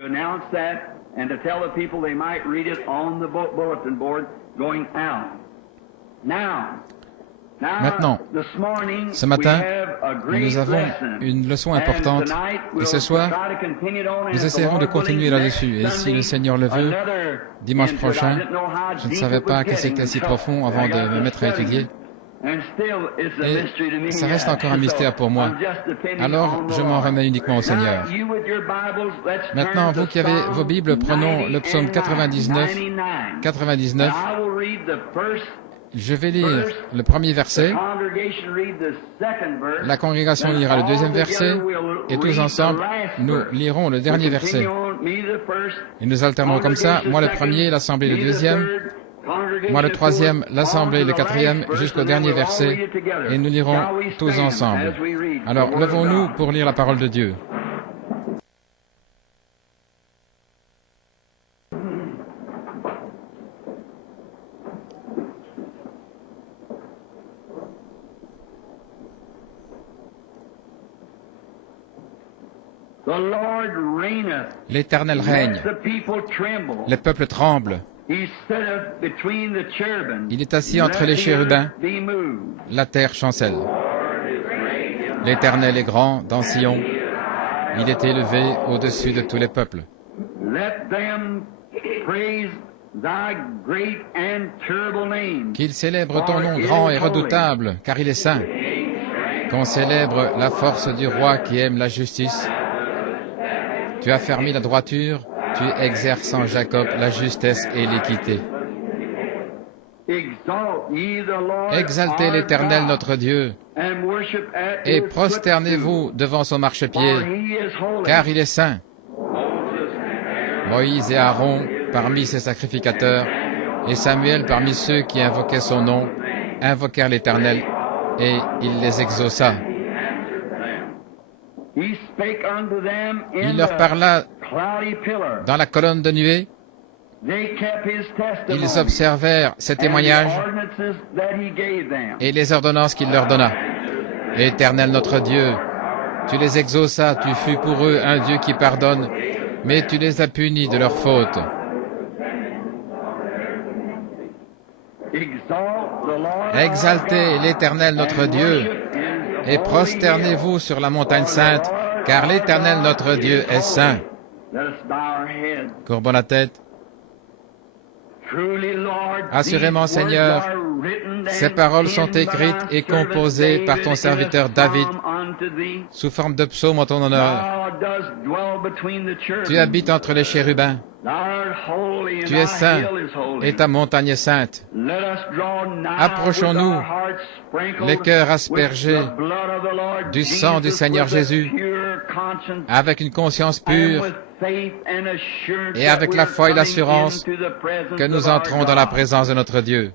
announce that and to tell the people they might read it on the bulletin board going out. Maintenant, ce matin, nous avons une leçon importante et ce soir, nous essaierons de continuer là-dessus. Et si le Seigneur le veut, dimanche prochain, je ne savais pas que c'était si profond avant de me mettre à étudier. Et ça reste encore un mystère pour moi. Alors, je m'en remets uniquement au Seigneur. Maintenant, vous qui avez vos Bibles, prenons le psaume 99. Je vais lire le premier verset. La congrégation lira le deuxième verset. Et tous ensemble, nous lirons le dernier verset. Et nous alternerons comme ça. Moi le premier, l'assemblée le deuxième. Moi le troisième, l'assemblée le quatrième, jusqu'au dernier verset. Et nous lirons tous ensemble. Alors, levons-nous pour lire la parole de Dieu. L'Éternel règne. Les peuples tremblent. Il est assis entre les chérubins. La terre chancelle. L'Éternel est grand dans Sion. Il est élevé au-dessus de tous les peuples. Qu'ils célèbrent ton nom grand et redoutable, car il est saint. Qu'on célèbre la force du roi qui aime la justice. Tu as fermé la droiture, tu exerces en Jacob la justesse et l'équité. Exaltez l'Éternel notre Dieu, et prosternez-vous devant son marchepied, car il est saint. Moïse et Aaron parmi ses sacrificateurs, et Samuel parmi ceux qui invoquaient son nom, invoquèrent l'Éternel, et il les exauça. Il leur parla dans la colonne de nuée. Ils observèrent ses témoignages et les ordonnances qu'il leur donna. Éternel notre Dieu, tu les exauças, tu fus pour eux un Dieu qui pardonne, mais tu les as punis de leurs fautes. Exaltez l'Éternel notre Dieu, et prosternez-vous sur la montagne sainte, car l'Éternel notre Dieu est saint. Courbons la tête. Assurément, Seigneur, ces paroles sont écrites et composées par ton serviteur David sous forme de psaume en ton honneur. Tu habites entre les chérubins. Tu es saint et ta montagne est sainte. Approchons-nous, les cœurs aspergés du sang du Seigneur Jésus, avec une conscience pure et avec la foi et l'assurance que nous entrons dans la présence de notre Dieu.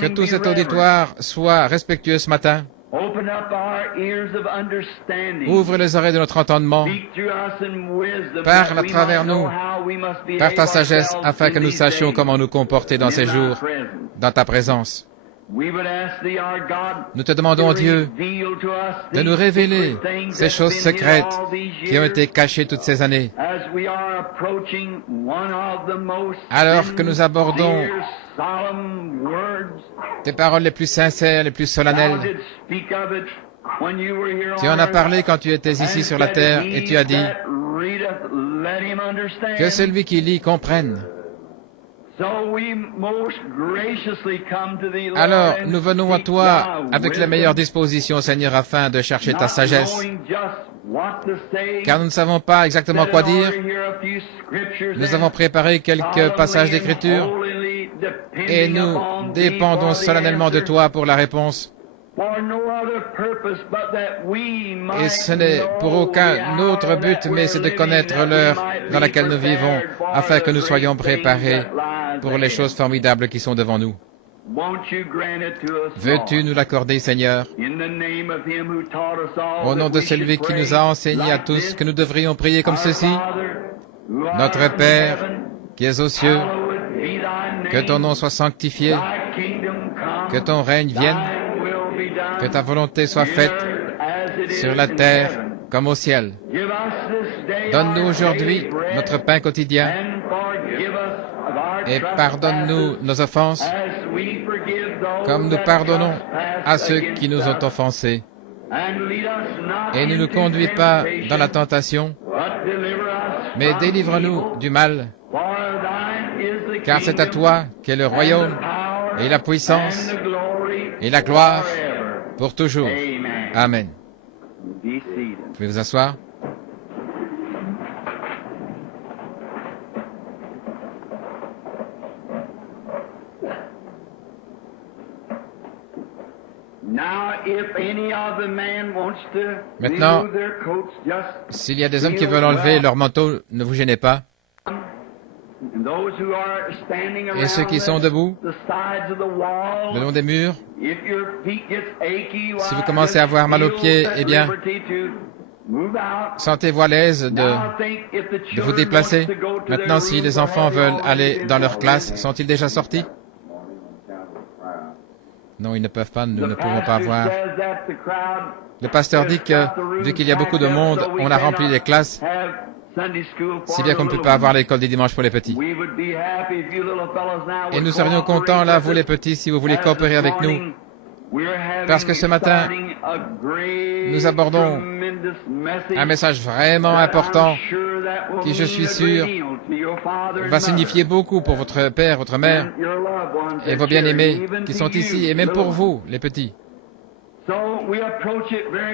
Que tout cet auditoire soit respectueux ce matin. Ouvre les oreilles de notre entendement. Parle à travers nous, par ta sagesse, afin que nous sachions comment nous comporter dans ces jours, dans ta présence. Nous te demandons, Dieu, de nous révéler ces choses secrètes qui ont été cachées toutes ces années. Alors que nous abordons tes paroles les plus sincères, les plus solennelles, tu en as parlé quand tu étais ici sur la terre et tu as dit que celui qui lit comprenne. Alors, nous venons à toi avec les meilleures dispositions, Seigneur, afin de chercher ta sagesse, car nous ne savons pas exactement quoi dire. Nous avons préparé quelques passages d'Écriture et nous dépendons solennellement de toi pour la réponse. Et ce n'est pour aucun autre but, mais c'est de connaître l'heure dans laquelle nous vivons, afin que nous soyons préparés pour les choses formidables qui sont devant nous. Veux-tu nous l'accorder, Seigneur? Au nom de celui qui nous a enseigné à tous que nous devrions prier comme ceci. Notre Père, qui es aux cieux, que ton nom soit sanctifié, que ton règne vienne, que ta volonté soit faite sur la terre comme au ciel. Donne-nous aujourd'hui notre pain quotidien et pardonne-nous nos offenses comme nous pardonnons à ceux qui nous ont offensés. Et ne nous conduis pas dans la tentation, mais délivre-nous du mal, car c'est à toi qu'est le royaume et la puissance et la gloire pour toujours. Amen. Vous pouvez vous asseoir. Maintenant, s'il y a des hommes qui veulent enlever leur manteau, ne vous gênez pas. Et ceux qui sont debout, le long des murs, si vous commencez à avoir mal aux pieds, eh bien, sentez-vous à l'aise de vous déplacer. Maintenant, si les enfants veulent aller dans leur classe, sont-ils déjà sortis? Non, ils ne peuvent pas, nous ne pouvons pas voir. Le pasteur dit que, vu qu'il y a beaucoup de monde, on a rempli les classes, si bien qu'on ne peut pas avoir l'école du dimanche pour les petits. Et nous serions contents, là, vous les petits, si vous voulez coopérer avec nous, parce que ce matin, nous abordons un message vraiment important qui, je suis sûr, va signifier beaucoup pour votre père, votre mère et vos bien-aimés qui sont ici, et même pour vous, les petits.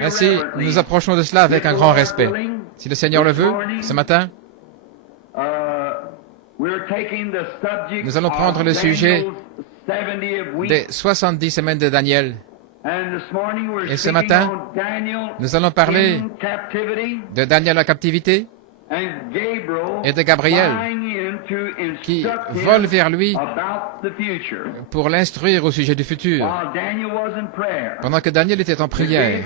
Ainsi, nous approchons de cela avec un grand respect. Si le Seigneur le veut, ce matin, nous allons prendre le sujet des 70 semaines de Daniel. Et ce matin, nous allons parler de Daniel en captivité et de Gabriel qui vole vers lui pour l'instruire au sujet du futur. Pendant que Daniel était en prière,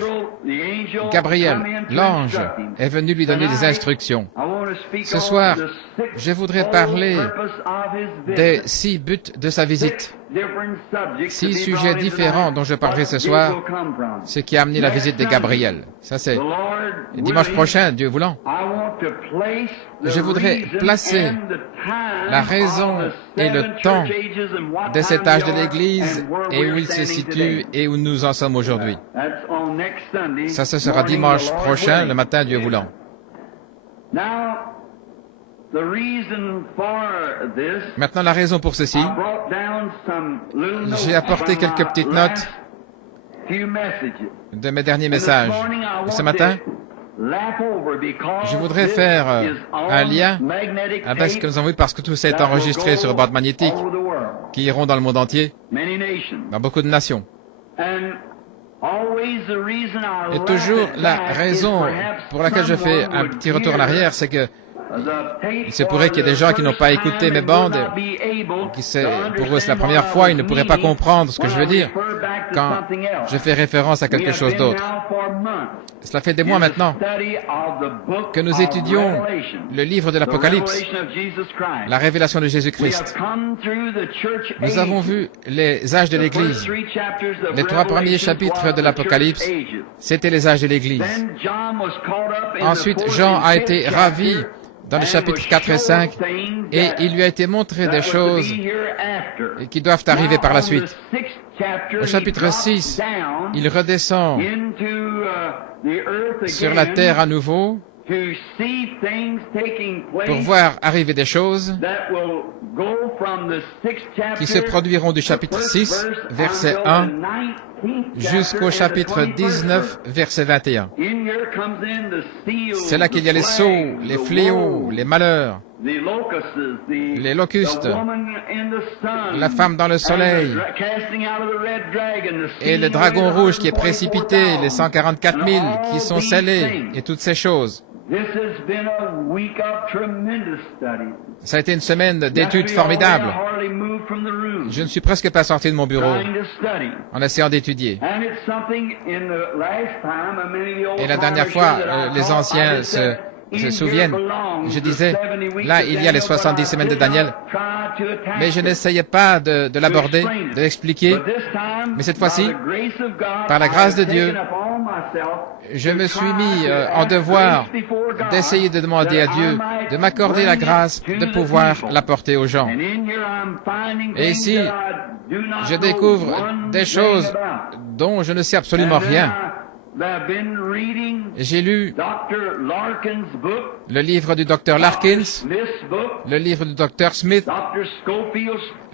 Gabriel, l'ange, est venu lui donner des instructions. Ce soir, je voudrais parler des 6 buts de sa visite. 6 sujets différents dont je parlerai ce soir, ce qui a amené la visite de Gabriel. Ça, c'est dimanche prochain, Dieu voulant. Je voudrais placer la raison et le temps de cet âge de l'Église et où il se situe et où nous en sommes aujourd'hui. Ça, ce sera dimanche prochain, le matin, Dieu voulant. Maintenant, la raison pour ceci, j'ai apporté quelques petites notes de mes derniers messages. Et ce matin, je voudrais faire un lien avec ce que nous avons vu parce que tout ça est enregistré sur bande magnétique qui iront dans le monde entier, dans beaucoup de nations. Et toujours la raison pour laquelle je fais un petit retour en arrière, c'est que il se pourrait qu'il y ait des gens qui n'ont pas écouté mes bandes, pour eux c'est la première fois, ils ne pourraient pas comprendre ce que je veux dire quand je fais référence à quelque chose d'autre. Cela fait des mois maintenant que nous étudions le livre de l'Apocalypse, la révélation de Jésus-Christ. Nous avons vu les âges de l'Église. Les 3 premiers chapitres de l'Apocalypse, c'était les âges de l'Église. Ensuite, Jean a été ravi dans les chapitres 4 et 5, et il lui a été montré des choses qui doivent arriver par la suite. Au chapitre 6, il redescend sur la terre à nouveau pour voir arriver des choses qui se produiront du chapitre 6, verset 1, jusqu'au chapitre 19, verset 21. C'est là qu'il y a les sauts, les fléaux, les malheurs, les locustes, la femme dans le soleil, et le dragon rouge qui est précipité, les 144 000 qui sont scellés, et toutes ces choses. Ça a été une semaine d'études formidables. Je ne suis presque pas sorti de mon bureau en essayant d'étudier. Et la dernière fois, les anciens se souviennent, je disais, là, il y a les 70 semaines de Daniel, mais je n'essayais pas de l'aborder, de l'expliquer. Mais cette fois-ci, par la grâce de Dieu, je me suis mis en devoir d'essayer de demander à Dieu de m'accorder la grâce de pouvoir l'apporter aux gens. Et ici, je découvre des choses dont je ne sais absolument rien. J'ai lu le livre du docteur Larkins, le livre du docteur Smith,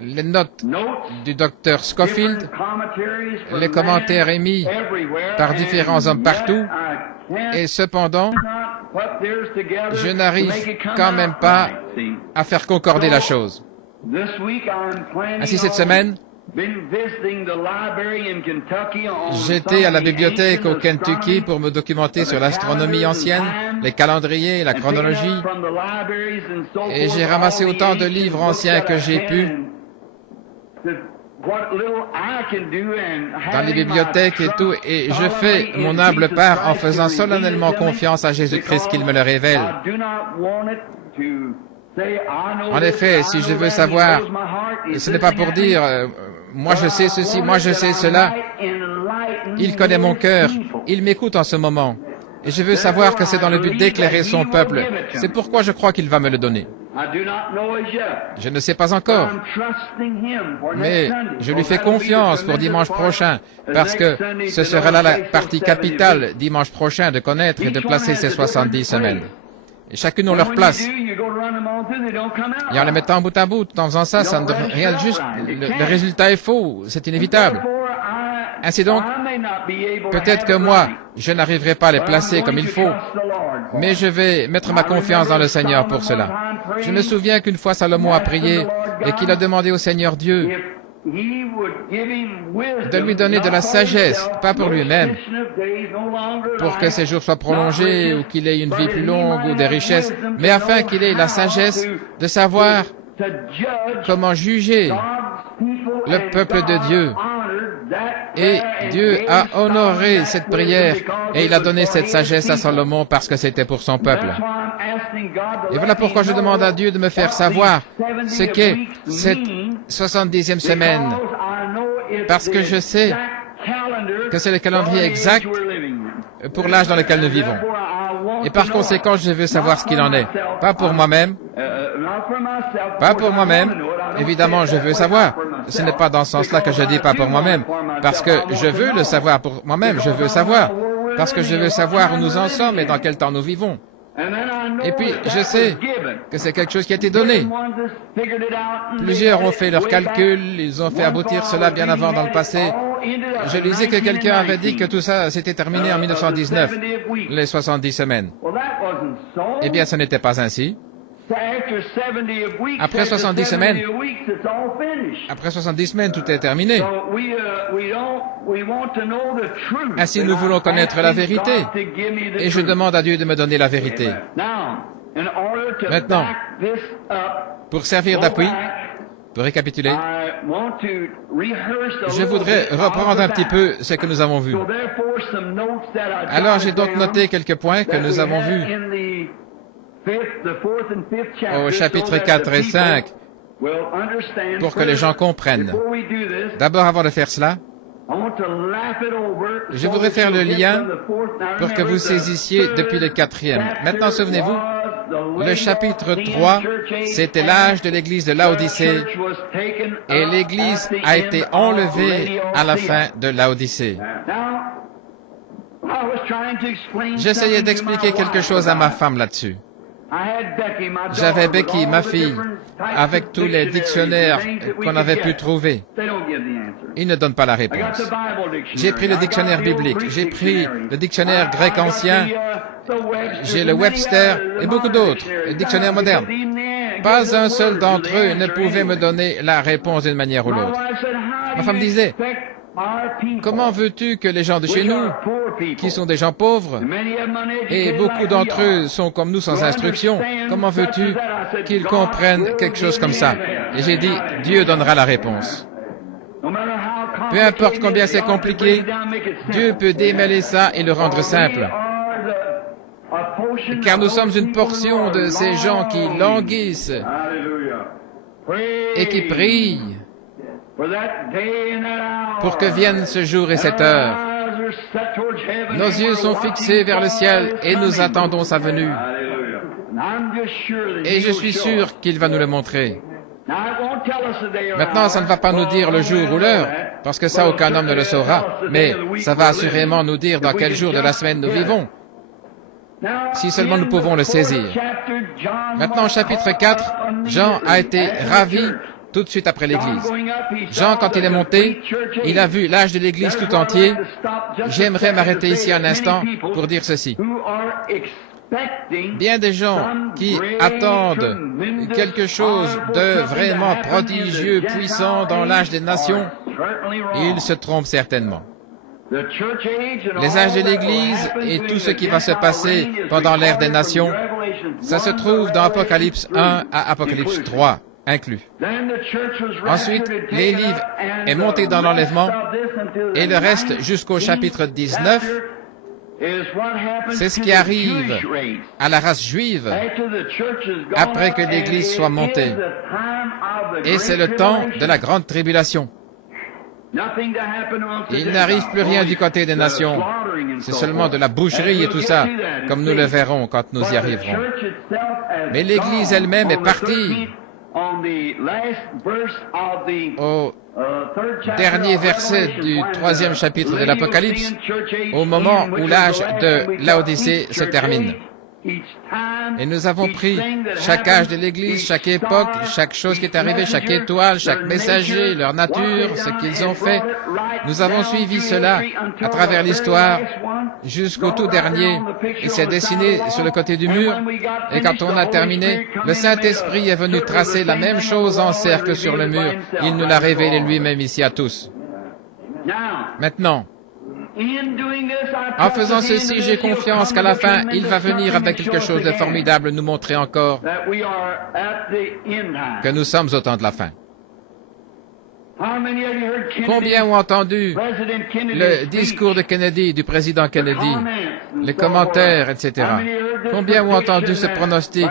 les notes du docteur Scofield, les commentaires émis par différents hommes partout, et cependant, je n'arrive quand même pas à faire concorder la chose. Ainsi, cette semaine, j'étais à la bibliothèque au Kentucky pour me documenter sur l'astronomie ancienne, les calendriers, la chronologie, et j'ai ramassé autant de livres anciens que j'ai pu dans les bibliothèques et tout, et je fais mon humble part en faisant solennellement confiance à Jésus-Christ qu'il me le révèle. En effet, si je veux savoir, ce n'est pas pour dire moi je sais ceci, moi je sais cela. Il connaît mon cœur, il m'écoute en ce moment. Et je veux savoir que c'est dans le but d'éclairer son peuple. C'est pourquoi je crois qu'il va me le donner. Je ne sais pas encore, mais je lui fais confiance pour dimanche prochain, parce que ce sera là la partie capitale dimanche prochain de connaître et de placer ces 70 semaines. Et chacune ont leur place. Et en les mettant bout à bout, en faisant ça, ça ne devrait rien juste. Le résultat est faux, c'est inévitable. Ainsi donc, peut-être que moi, je n'arriverai pas à les placer comme il faut, mais je vais mettre ma confiance dans le Seigneur pour cela. Je me souviens qu'une fois Salomon a prié et qu'il a demandé au Seigneur Dieu de lui donner de la sagesse, pas pour lui-même, pour que ses jours soient prolongés ou qu'il ait une vie plus longue ou des richesses, mais afin qu'il ait la sagesse de savoir comment juger le peuple de Dieu. Et Dieu a honoré cette prière et il a donné cette sagesse à Salomon parce que c'était pour son peuple. Et voilà pourquoi je demande à Dieu de me faire savoir ce qu'est cette 70e semaine, parce que je sais que c'est le calendrier exact pour l'âge dans lequel nous vivons. Et par conséquent, je veux savoir ce qu'il en est. Pas pour moi-même. Pas pour moi-même. Évidemment, je veux savoir. Ce n'est pas dans ce sens-là que je dis pas pour moi-même. Parce que je veux le savoir pour moi-même. Je veux savoir. Parce que je veux savoir où nous en sommes et dans quel temps nous vivons. Et puis, je sais que c'est quelque chose qui a été donné. Plusieurs ont fait leurs calculs, ils ont fait aboutir cela bien avant dans le passé. Je lisais que quelqu'un avait dit que tout ça s'était terminé en 1919, les 70 semaines. Eh bien, ce n'était pas ainsi. Après 70 semaines, tout est terminé. Ainsi, nous voulons connaître la vérité. Et je demande à Dieu de me donner la vérité. Maintenant, pour servir d'appui, pour récapituler, je voudrais reprendre un petit peu ce que nous avons vu. Alors, j'ai donc noté quelques points que nous avons vus au chapitre 4 et 5, pour que les gens comprennent. D'abord, avant de faire cela, je voudrais faire le lien pour que vous saisissiez depuis le 4e. Maintenant, souvenez-vous, le chapitre 3, c'était l'âge de l'église de Laodicée, et l'église a été enlevée à la fin de Laodicée. J'essayais d'expliquer quelque chose à ma femme là-dessus. J'avais Becky, ma fille, avec tous les dictionnaires qu'on avait pu trouver. Ils ne donnent pas la réponse. J'ai pris le dictionnaire biblique, j'ai pris le dictionnaire grec ancien, j'ai le Webster et beaucoup d'autres, les dictionnaires modernes. Pas un seul d'entre eux ne pouvait me donner la réponse d'une manière ou l'autre. Ma femme disait, comment veux-tu que les gens de chez nous, qui sont des gens pauvres, et beaucoup d'entre eux sont comme nous sans instruction, comment veux-tu qu'ils comprennent quelque chose comme ça? Et j'ai dit, Dieu donnera la réponse. Peu importe combien c'est compliqué, Dieu peut démêler ça et le rendre simple. car nous sommes une portion de ces gens qui languissent et qui prient pour que vienne ce jour et cette heure. Nos yeux sont fixés vers le ciel et nous attendons sa venue. Et je suis sûr qu'il va nous le montrer. Maintenant, ça ne va pas nous dire le jour ou l'heure, parce que ça, aucun homme ne le saura, mais ça va assurément nous dire dans quel jour de la semaine nous vivons, si seulement nous pouvons le saisir. Maintenant, au chapitre 4, Jean a été ravi tout de suite après l'Église. Jean, quand il est monté, il a vu l'âge de l'Église tout entier. J'aimerais m'arrêter ici un instant pour dire ceci. Bien des gens qui attendent quelque chose de vraiment prodigieux, puissant dans l'âge des nations, ils se trompent certainement. Les âges de l'Église et tout ce qui va se passer pendant l'ère des nations, ça se trouve dans Apocalypse 1 à Apocalypse 3 inclus. Ensuite, les livres est monté dans l'enlèvement et le reste jusqu'au chapitre 19, c'est ce qui arrive à la race juive après que l'Église soit montée. Et c'est le temps de la grande tribulation. Il n'arrive plus rien du côté des nations. C'est seulement de la boucherie et tout ça, comme nous le verrons quand nous y arriverons. Mais l'Église elle-même est partie au dernier verset du 3e chapitre de l'Apocalypse, au moment où l'âge de Laodicée se termine. Et nous avons pris chaque âge de l'Église, chaque époque, chaque chose qui est arrivée, chaque étoile, chaque messager, leur nature, ce qu'ils ont fait. Nous avons suivi cela à travers l'histoire jusqu'au tout dernier. Il s'est dessiné sur le côté du mur. Et quand on a terminé, le Saint-Esprit est venu tracer la même chose en cercle sur le mur. Il nous l'a révélé lui-même ici à tous. Maintenant, en faisant ceci, j'ai confiance qu'à la fin, il va venir avec quelque chose de formidable, nous montrer encore que nous sommes au temps de la fin. Combien ont entendu le discours de Kennedy, du président Kennedy, les commentaires, etc. Combien ont entendu ce pronostic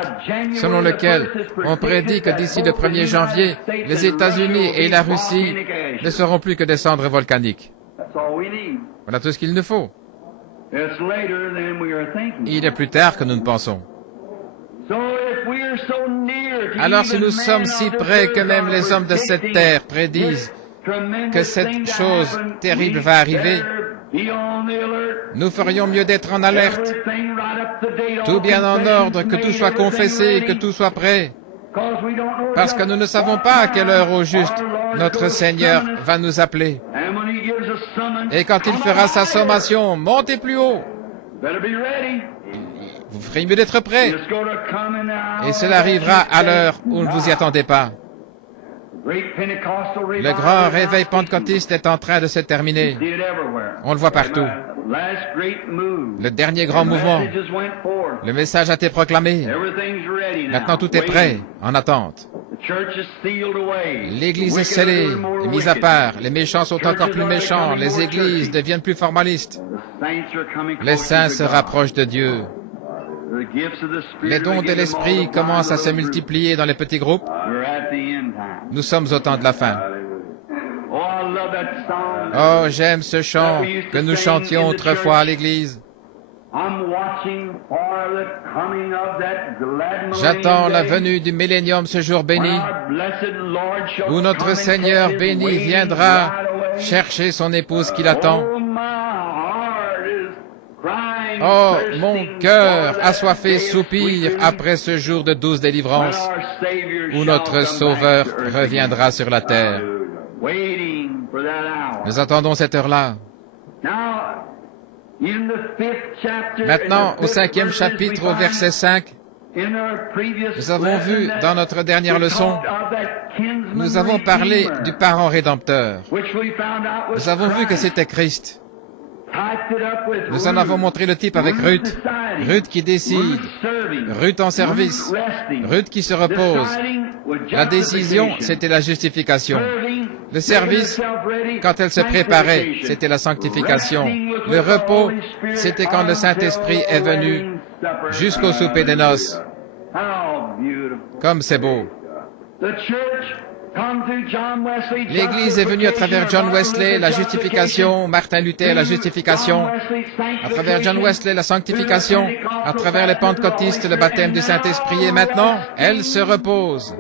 selon lequel on prédit que d'ici le 1er janvier, les États-Unis et la Russie ne seront plus que des cendres volcaniques? Voilà tout ce qu'il nous faut. Il est plus tard que nous ne pensons. Alors si nous sommes si près que même les hommes de cette terre prédisent que cette chose terrible va arriver, nous ferions mieux d'être en alerte, tout bien en ordre, que tout soit confessé, que tout soit prêt, parce que nous ne savons pas à quelle heure au juste notre Seigneur va nous appeler. Et quand il fera sa sommation, montez plus haut. Vous ferez mieux d'être prêts. Et cela arrivera à l'heure où vous ne vous y attendez pas. Le grand réveil pentecôtiste est en train de se terminer. On le voit partout. Le dernier grand mouvement. Le message a été proclamé. Maintenant tout est prêt, en attente. L'Église est scellée, et mise à part. Les méchants sont encore plus méchants. Les églises deviennent plus formalistes. Les saints se rapprochent de Dieu. Les dons de l'Esprit commencent à se multiplier dans les petits groupes. Nous sommes au temps de la fin. Oh, j'aime ce chant que nous chantions autrefois à l'Église. J'attends la venue du millénium, ce jour béni, où notre Seigneur béni viendra chercher son épouse qui l'attend. Oh, mon cœur assoiffé soupire après ce jour de douce délivrance, où notre Sauveur reviendra sur la terre. Nous attendons cette heure-là. Maintenant, au 5e chapitre, au verset 5, nous avons vu dans notre dernière leçon, nous avons parlé du parent rédempteur. Nous avons vu que c'était Christ. Nous en avons montré le type avec Ruth. Ruth qui décide. Ruth en service. Ruth qui se repose. La décision, c'était la justification. Le service, quand elle se préparait, c'était la sanctification. Le repos, c'était quand le Saint-Esprit est venu jusqu'au souper des noces. Comme c'est beau. L'Église est venue à travers John Wesley, la justification, Martin Luther, la justification, à travers John Wesley, la sanctification, à travers les pentecôtistes, le baptême du Saint-Esprit, et maintenant, elle se repose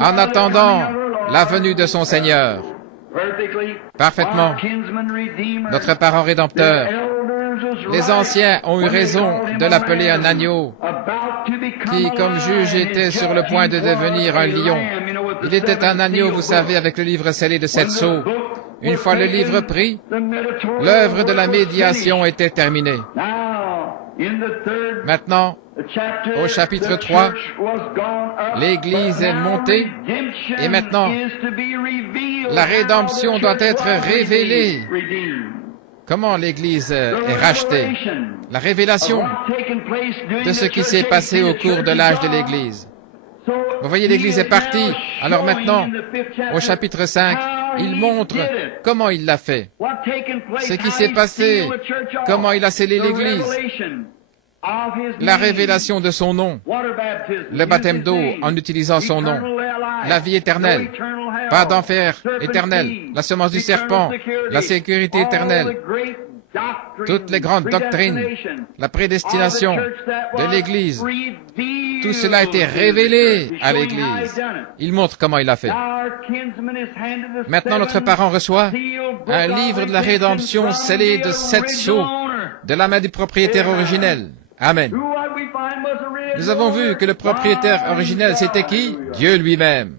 en attendant la venue de son Seigneur. Parfaitement, notre parent rédempteur. Les anciens ont eu raison de l'appeler un agneau qui, comme juge, était sur le point de devenir un lion. Il était un agneau, vous savez, avec le livre scellé de 7 sceaux. Une fois le livre pris, l'œuvre de la médiation était terminée. Maintenant, au chapitre 3, l'Église est montée et maintenant, la rédemption doit être révélée. Comment l'Église est rachetée? La révélation de ce qui s'est passé au cours de l'âge de l'Église. Vous voyez, l'Église est partie. Alors maintenant, au chapitre 5, il montre comment il l'a fait. Ce qui s'est passé, comment il a scellé l'Église. La révélation de son nom, le baptême d'eau en utilisant son nom, la vie éternelle, pas d'enfer éternel, la semence du serpent, la sécurité éternelle, toutes les grandes doctrines, la prédestination de l'Église, tout cela a été révélé à l'Église. Il montre comment il a fait. Maintenant, notre parent reçoit un livre de la rédemption scellé de 7 sceaux de la main du propriétaire originel. Amen. Nous avons vu que le propriétaire originel, c'était qui? Dieu lui-même.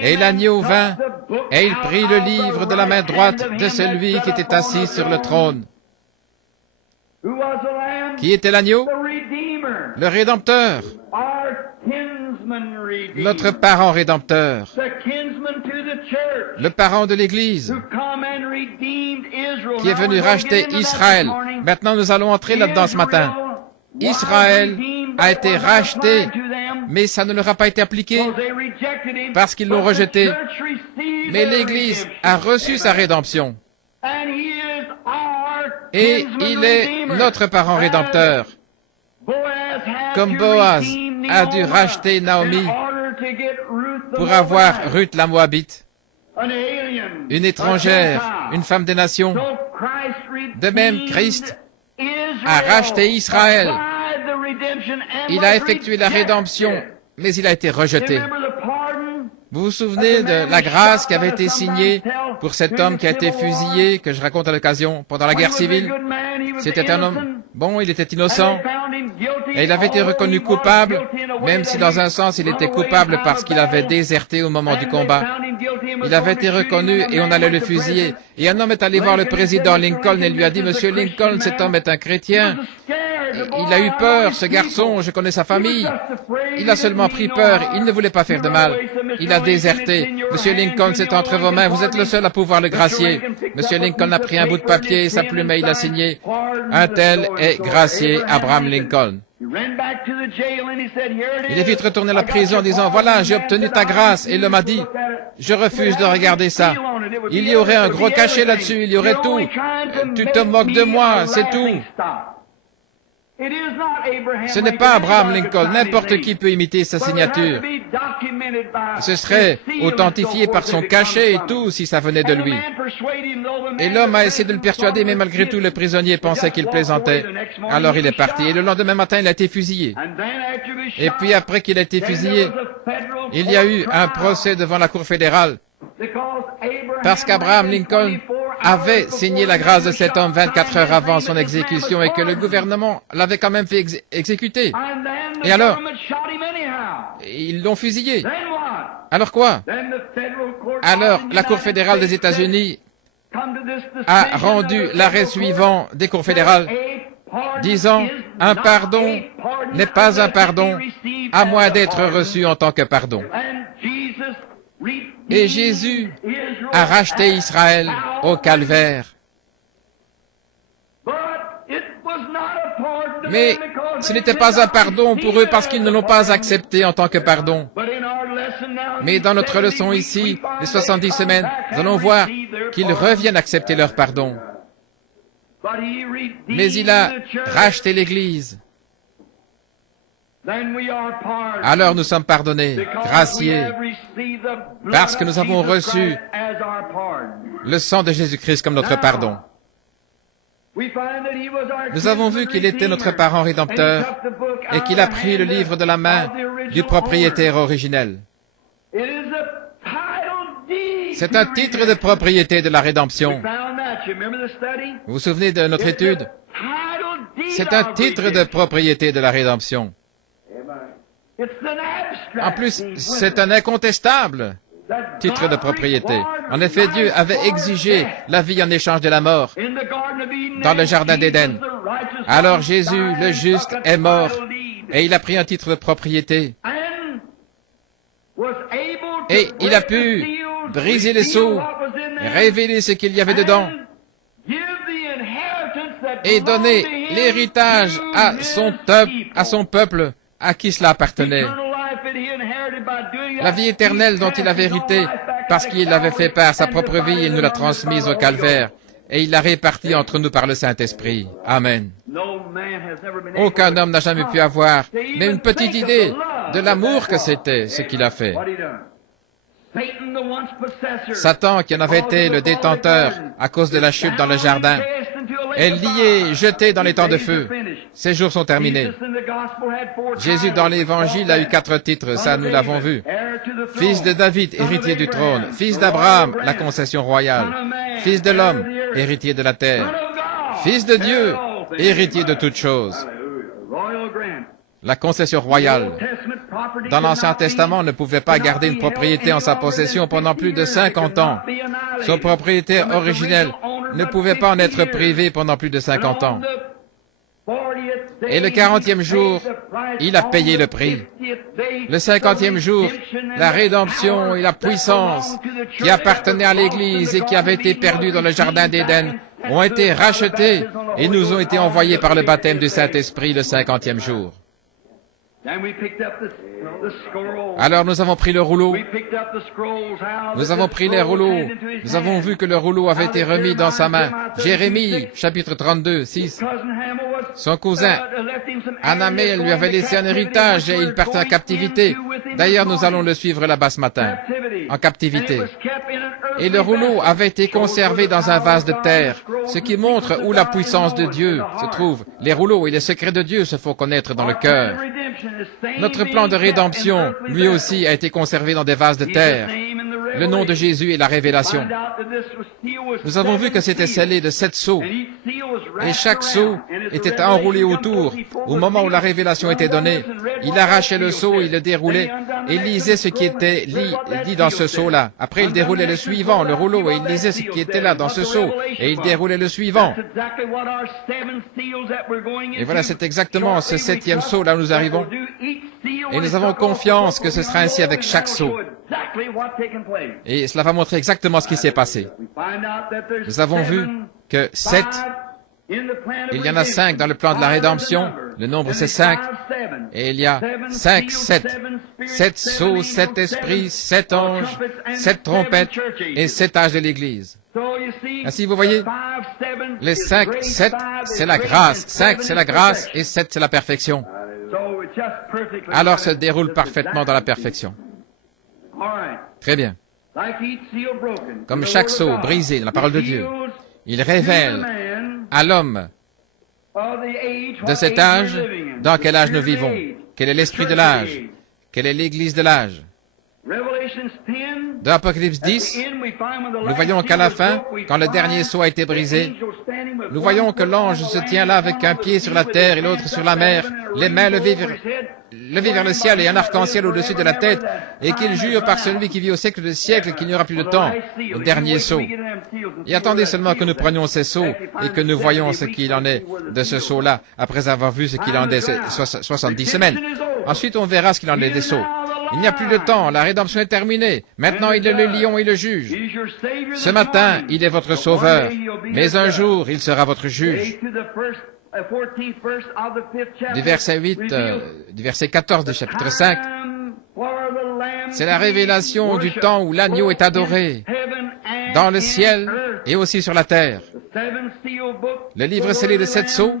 Et l'agneau vint, et il prit le livre de la main droite de celui qui était assis sur le trône. Qui était l'agneau? Le Rédempteur. Notre parent rédempteur. Le parent de l'Église, qui est venu racheter Israël. Maintenant, nous allons entrer là-dedans ce matin. Israël a été racheté, mais ça ne leur a pas été appliqué parce qu'ils l'ont rejeté. Mais l'Église a reçu sa rédemption. Et il est notre parent rédempteur. Comme Boaz a dû racheter Naomi pour avoir Ruth la Moabite, une étrangère, une femme des nations. De même, Christ a racheté Israël. Il a effectué la rédemption, mais il a été rejeté. Vous vous souvenez de la grâce qui avait été signée pour cet homme qui a été fusillé, que je raconte à l'occasion, pendant la guerre civile? C'était un homme bon, il était innocent, et il avait été reconnu coupable, même si dans un sens il était coupable parce qu'il avait déserté au moment du combat. Il avait été reconnu et on allait le fusiller. Et un homme est allé voir le président Lincoln et lui a dit, « Monsieur Lincoln, cet homme est un chrétien. Il a eu peur, ce garçon, je connais sa famille. Il a seulement pris peur, il ne voulait pas faire de mal. Il a déserté. Monsieur Lincoln, c'est entre vos mains, vous êtes le seul à pouvoir le gracier. » Monsieur Lincoln a pris un bout de papier et sa plume et il a signé, « Un tel est gracié Abraham Lincoln. » Il est vite retourné à la prison en disant, « Voilà, j'ai obtenu ta grâce. » Et l'homme a dit, « Je refuse de regarder ça. Il y aurait un gros cachet là-dessus, il y aurait tout. Tu te moques de moi, c'est tout. » Ce n'est pas Abraham Lincoln, n'importe qui peut imiter sa signature. Ce serait authentifié par son cachet et tout si ça venait de lui. Et l'homme a essayé de le persuader, mais malgré tout, le prisonnier pensait qu'il plaisantait. Alors il est parti. Et le lendemain matin, il a été fusillé. Et puis après qu'il a été fusillé, il y a eu un procès devant la Cour fédérale. Parce qu'Abraham Lincoln avait signé la grâce de cet homme 24 heures avant son exécution et que le gouvernement l'avait quand même fait exécuter. Et alors, ils l'ont fusillé. Alors quoi? Alors, la Cour fédérale des États-Unis a rendu l'arrêt suivant des cours fédérales, disant « Un pardon n'est pas un pardon, à moins d'être reçu en tant que pardon. » Et Jésus a racheté Israël au calvaire. Mais ce n'était pas un pardon pour eux parce qu'ils ne l'ont pas accepté en tant que pardon. Mais dans notre leçon ici, les 70 semaines, nous allons voir qu'ils reviennent accepter leur pardon. mais il a racheté l'Église. Alors nous sommes pardonnés, graciés, parce que nous avons reçu le sang de Jésus-Christ comme notre pardon. Nous avons vu qu'il était notre parent rédempteur et qu'il a pris le livre de la main du propriétaire originel. C'est un titre de propriété de la rédemption. Vous vous souvenez de notre étude? C'est un titre de propriété de la rédemption. En plus, c'est un incontestable titre de propriété. En effet, Dieu avait exigé la vie en échange de la mort dans le jardin d'Éden. Alors Jésus, le juste, est mort et il a pris un titre de propriété. Et il a pu briser les sceaux, révéler ce qu'il y avait dedans et donner l'héritage à son peuple à qui cela appartenait. La vie éternelle dont il avait hérité, parce qu'il avait fait part sa propre vie, il nous l'a transmise au calvaire, et il l'a répartie entre nous par le Saint-Esprit. Amen. Aucun homme n'a jamais pu avoir même une petite idée de l'amour que c'était, ce qu'il a fait. Satan, qui en avait été le détenteur à cause de la chute dans le jardin, est lié, jeté dans les temps de feu. Ses jours sont terminés. Jésus, dans l'Évangile, a eu 4 titres, ça nous l'avons vu. Fils de David, héritier du trône. Fils d'Abraham, la concession royale. Fils de l'homme, héritier de la terre. Fils de Dieu, héritier de toutes choses. La concession royale. Dans l'Ancien Testament, on ne pouvait pas garder une propriété en sa possession pendant plus de 50 ans. Son propriétaire originel ne pouvait pas en être privé pendant plus de 50 ans. Et le 40e jour, il a payé le prix. Le 50e jour, la rédemption et la puissance qui appartenaient à l'Église et qui avaient été perdues dans le jardin d'Éden ont été rachetées et nous ont été envoyées par le baptême du Saint-Esprit le 50e jour. Alors nous avons pris le rouleau. Nous avons pris les rouleaux. Nous avons vu que le rouleau avait été remis dans sa main. Jérémie, chapitre 32, 6. Son cousin, Anamel, lui avait laissé un héritage et il partait en captivité. D'ailleurs, nous allons le suivre là-bas ce matin, en captivité. Et le rouleau avait été conservé dans un vase de terre, ce qui montre où la puissance de Dieu se trouve. Les rouleaux et les secrets de Dieu se font connaître dans le cœur. Notre plan de rédemption, lui aussi, a été conservé dans des vases de terre. Le nom de Jésus est la révélation. Nous avons vu que c'était scellé de 7 sceaux. Et chaque sceau était enroulé autour. Au moment où la révélation était donnée, il arrachait le sceau, il le déroulait et lisait ce qui était dit dans ce sceau-là. Après, il déroulait le suivant, le rouleau, et il lisait ce qui était là dans ce sceau. Et il déroulait le suivant. Et voilà, c'est exactement ce 7e sceau là où nous arrivons. Et nous avons confiance que ce sera ainsi avec chaque sceau. Et cela va montrer exactement ce qui s'est passé. Nous avons vu que 7, il y en a 5 dans le plan de la rédemption, le nombre c'est 5, et il y a 5, 7. 7 sceaux, 7 esprits, 7 anges, 7 trompettes et 7 âges de l'Église. Ainsi, vous voyez, les 5, 7, c'est la grâce. 5, c'est la grâce et 7, c'est la perfection. Alors se déroule parfaitement dans la perfection. Très bien. Comme chaque sceau brisé dans la parole de Dieu, il révèle à l'homme de cet âge dans quel âge nous vivons, quel est l'esprit de l'âge, quelle est l'église de l'âge. Dans Apocalypse 10, nous voyons qu'à la fin, quand le dernier sceau a été brisé, nous voyons que l'ange se tient là avec un pied sur la terre et l'autre sur la mer, les mains levées vers le ciel et un arc-en-ciel au-dessus de la tête, et qu'il jure par celui qui vit au siècle des siècles qu'il n'y aura plus de temps, le dernier sceau. Et attendez seulement que nous prenions ces sceaux et que nous voyons ce qu'il en est de ce sceau-là, après avoir vu ce qu'il en est 70 semaines. Ensuite, on verra ce qu'il en est des sceaux. Il n'y a plus de temps, la rédemption est terminée. Maintenant, il est le lion et le juge. Ce matin, il est votre sauveur, mais un jour, il sera votre juge. Du verset 14 du chapitre 5, c'est la révélation du temps où l'agneau est adoré, dans le ciel et aussi sur la terre. le livre scellé de 7 sceaux,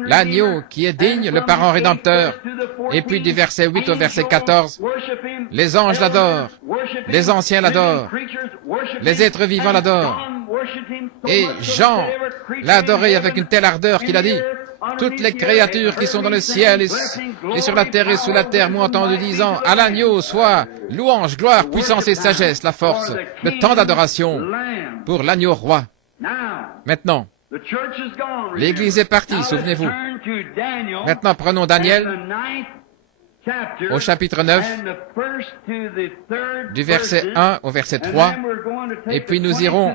l'agneau qui est digne, le parent rédempteur. Et puis du verset 8 au verset 14, les anges l'adorent, les anciens l'adorent, les êtres vivants l'adorent. Et Jean l'a adoré avec une telle ardeur qu'il a dit, toutes les créatures qui sont dans le ciel et sur la terre et sous la terre m'ont entendu disant, à l'agneau soit louange, gloire, puissance et sagesse, la force, le temps d'adoration pour l'agneau roi. Maintenant, l'Église est partie, souvenez-vous. Maintenant, prenons Daniel au chapitre 9, du verset 1 au verset 3, et puis nous irons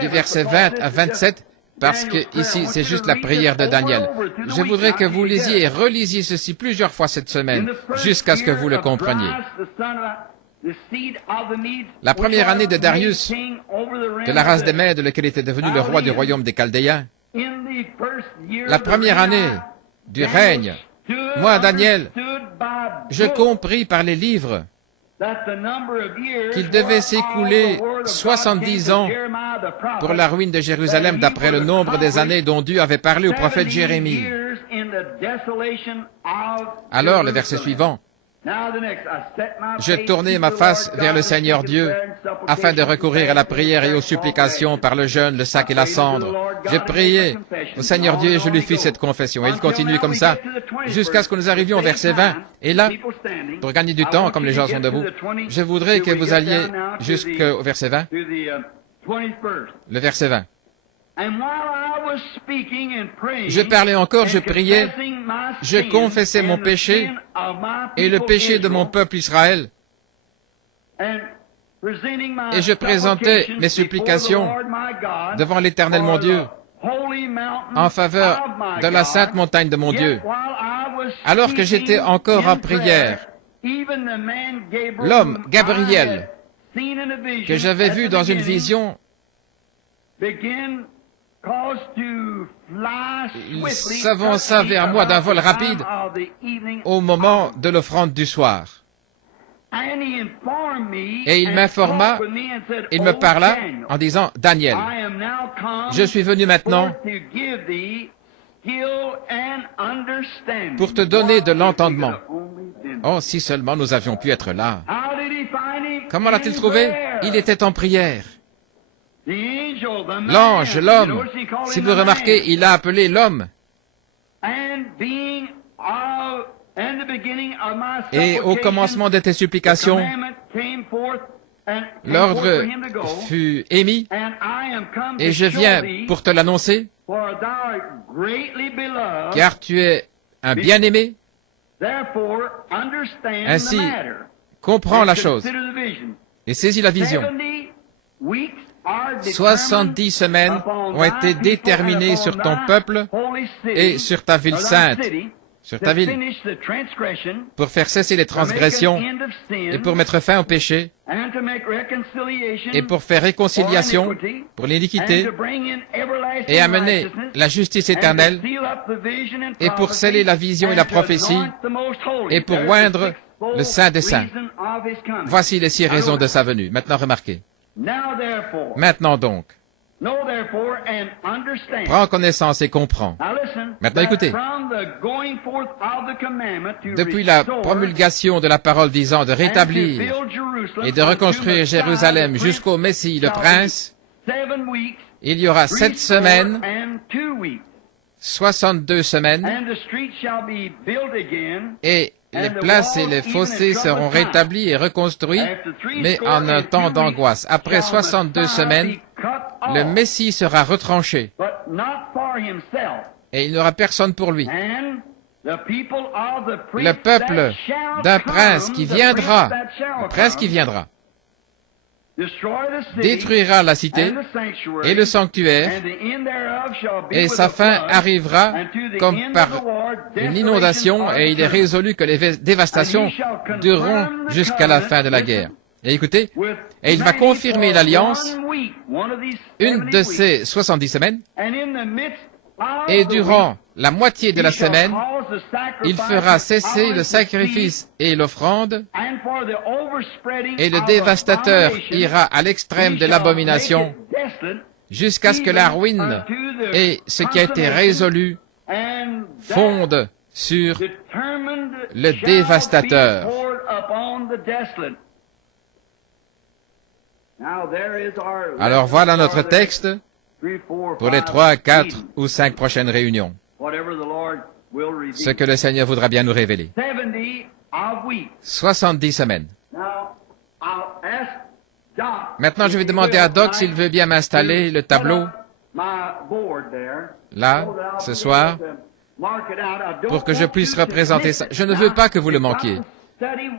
du verset 20 à 27, parce que ici, c'est juste la prière de Daniel. Je voudrais que vous lisiez et relisiez ceci plusieurs fois cette semaine, jusqu'à ce que vous le compreniez. La première année de Darius, de la race des Mèdes, lequel était devenu le roi du royaume des Chaldéens, la première année du règne, moi, Daniel, je compris par les livres qu'il devait s'écouler 70 ans pour la ruine de Jérusalem d'après le nombre des années dont Dieu avait parlé au prophète Jérémie. Alors, le verset suivant, je tournai ma face vers le Seigneur Dieu afin de recourir à la prière et aux supplications par le jeûne, le sac et la cendre. J'ai prié au Seigneur Dieu et je lui fis cette confession. Et il continue comme ça jusqu'à ce que nous arrivions au verset 20. Et là, pour gagner du temps, comme les gens sont debout, je voudrais que vous alliez jusqu'au verset 20. Le verset 20. Je parlais encore, je priais, je confessais mon péché et le péché de mon peuple Israël. Et je présentais mes supplications devant l'Éternel mon Dieu en faveur de la sainte montagne de mon Dieu. Alors que j'étais encore en prière, l'homme Gabriel, que j'avais vu dans une vision, il s'avança vers moi d'un vol rapide au moment de l'offrande du soir. Et il m'informa, il me parla en disant, Daniel, je suis venu maintenant pour te donner de l'entendement. Oh, si seulement nous avions pu être là. Comment l'a-t-il trouvé? Il était en prière. L'ange, l'homme, si vous remarquez, il a appelé l'homme. Et au commencement de tes supplications, l'ordre fut émis, et je viens pour te l'annoncer, car tu es un bien-aimé. Ainsi, comprends la chose et saisis la vision. 70 semaines ont été déterminées sur ton peuple et sur ta ville sainte, sur ta ville, pour faire cesser les transgressions et pour mettre fin au péché et pour faire réconciliation pour l'iniquité et amener la justice éternelle et pour sceller la vision et la prophétie et pour oindre le Saint des Saints. Voici les 6 raisons de sa venue. Maintenant remarquez. Maintenant donc, prends connaissance et comprends. Maintenant écoutez, depuis la promulgation de la parole visant de rétablir et de reconstruire Jérusalem jusqu'au Messie, le Prince, il y aura 7 semaines, 62 semaines, et les places et les fossés seront rétablis et reconstruits, mais en un temps d'angoisse. Après 62 semaines, le Messie sera retranché, et il n'y aura personne pour lui. Le peuple d'un prince qui viendra, détruira la cité et le sanctuaire, et sa fin arrivera comme par une inondation, et il est résolu que les dévastations dureront jusqu'à la fin de la guerre. Et écoutez, et il va confirmer l'alliance, une de ces 70 semaines, et durant la moitié de la semaine, il fera cesser le sacrifice et l'offrande, et le dévastateur ira à l'extrême de l'abomination, jusqu'à ce que la ruine et ce qui a été résolu fonde sur le dévastateur. Alors voilà notre texte pour les 3, 4 ou 5 prochaines réunions. Ce que le Seigneur voudra bien nous révéler. 70 semaines. Maintenant, je vais demander à Doc s'il veut bien m'installer le tableau, là, ce soir, pour que je puisse représenter ça. Je ne veux pas que vous le manquiez.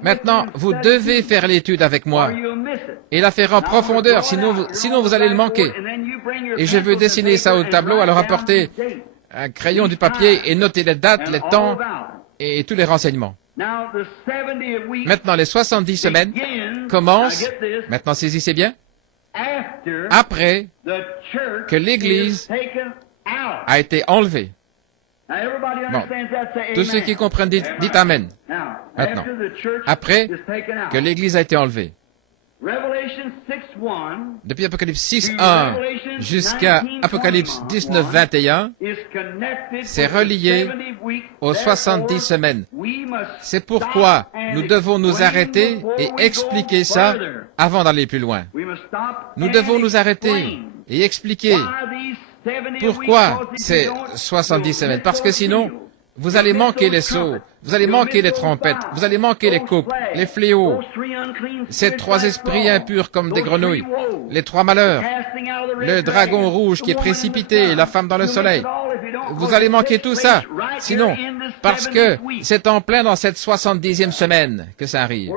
Maintenant, vous devez faire l'étude avec moi et la faire en profondeur, sinon vous allez le manquer. Et je veux dessiner ça au tableau, alors apportez un crayon, du papier et notez les dates, les temps et tous les renseignements. Maintenant, les 70 semaines commencent, maintenant saisissez bien, après que l'Église a été enlevée. Bon, tous ceux qui comprennent, dites Amen. Maintenant, après que l'Église a été enlevée. Depuis Apocalypse 6.1 jusqu'à Apocalypse 19.21, c'est relié aux 70 semaines. C'est pourquoi nous devons nous arrêter et expliquer ça avant d'aller plus loin. Nous devons nous arrêter et expliquer pourquoi c'est 70 semaines. Parce que sinon, vous allez manquer les sceaux, vous allez manquer les trompettes, vous allez manquer les coupes, les fléaux, ces 3 esprits impurs comme des grenouilles, les 3 malheurs, le dragon rouge qui est précipité, la femme dans le soleil. Vous allez manquer tout ça. Sinon, parce que c'est en plein dans cette 70e semaine que ça arrive.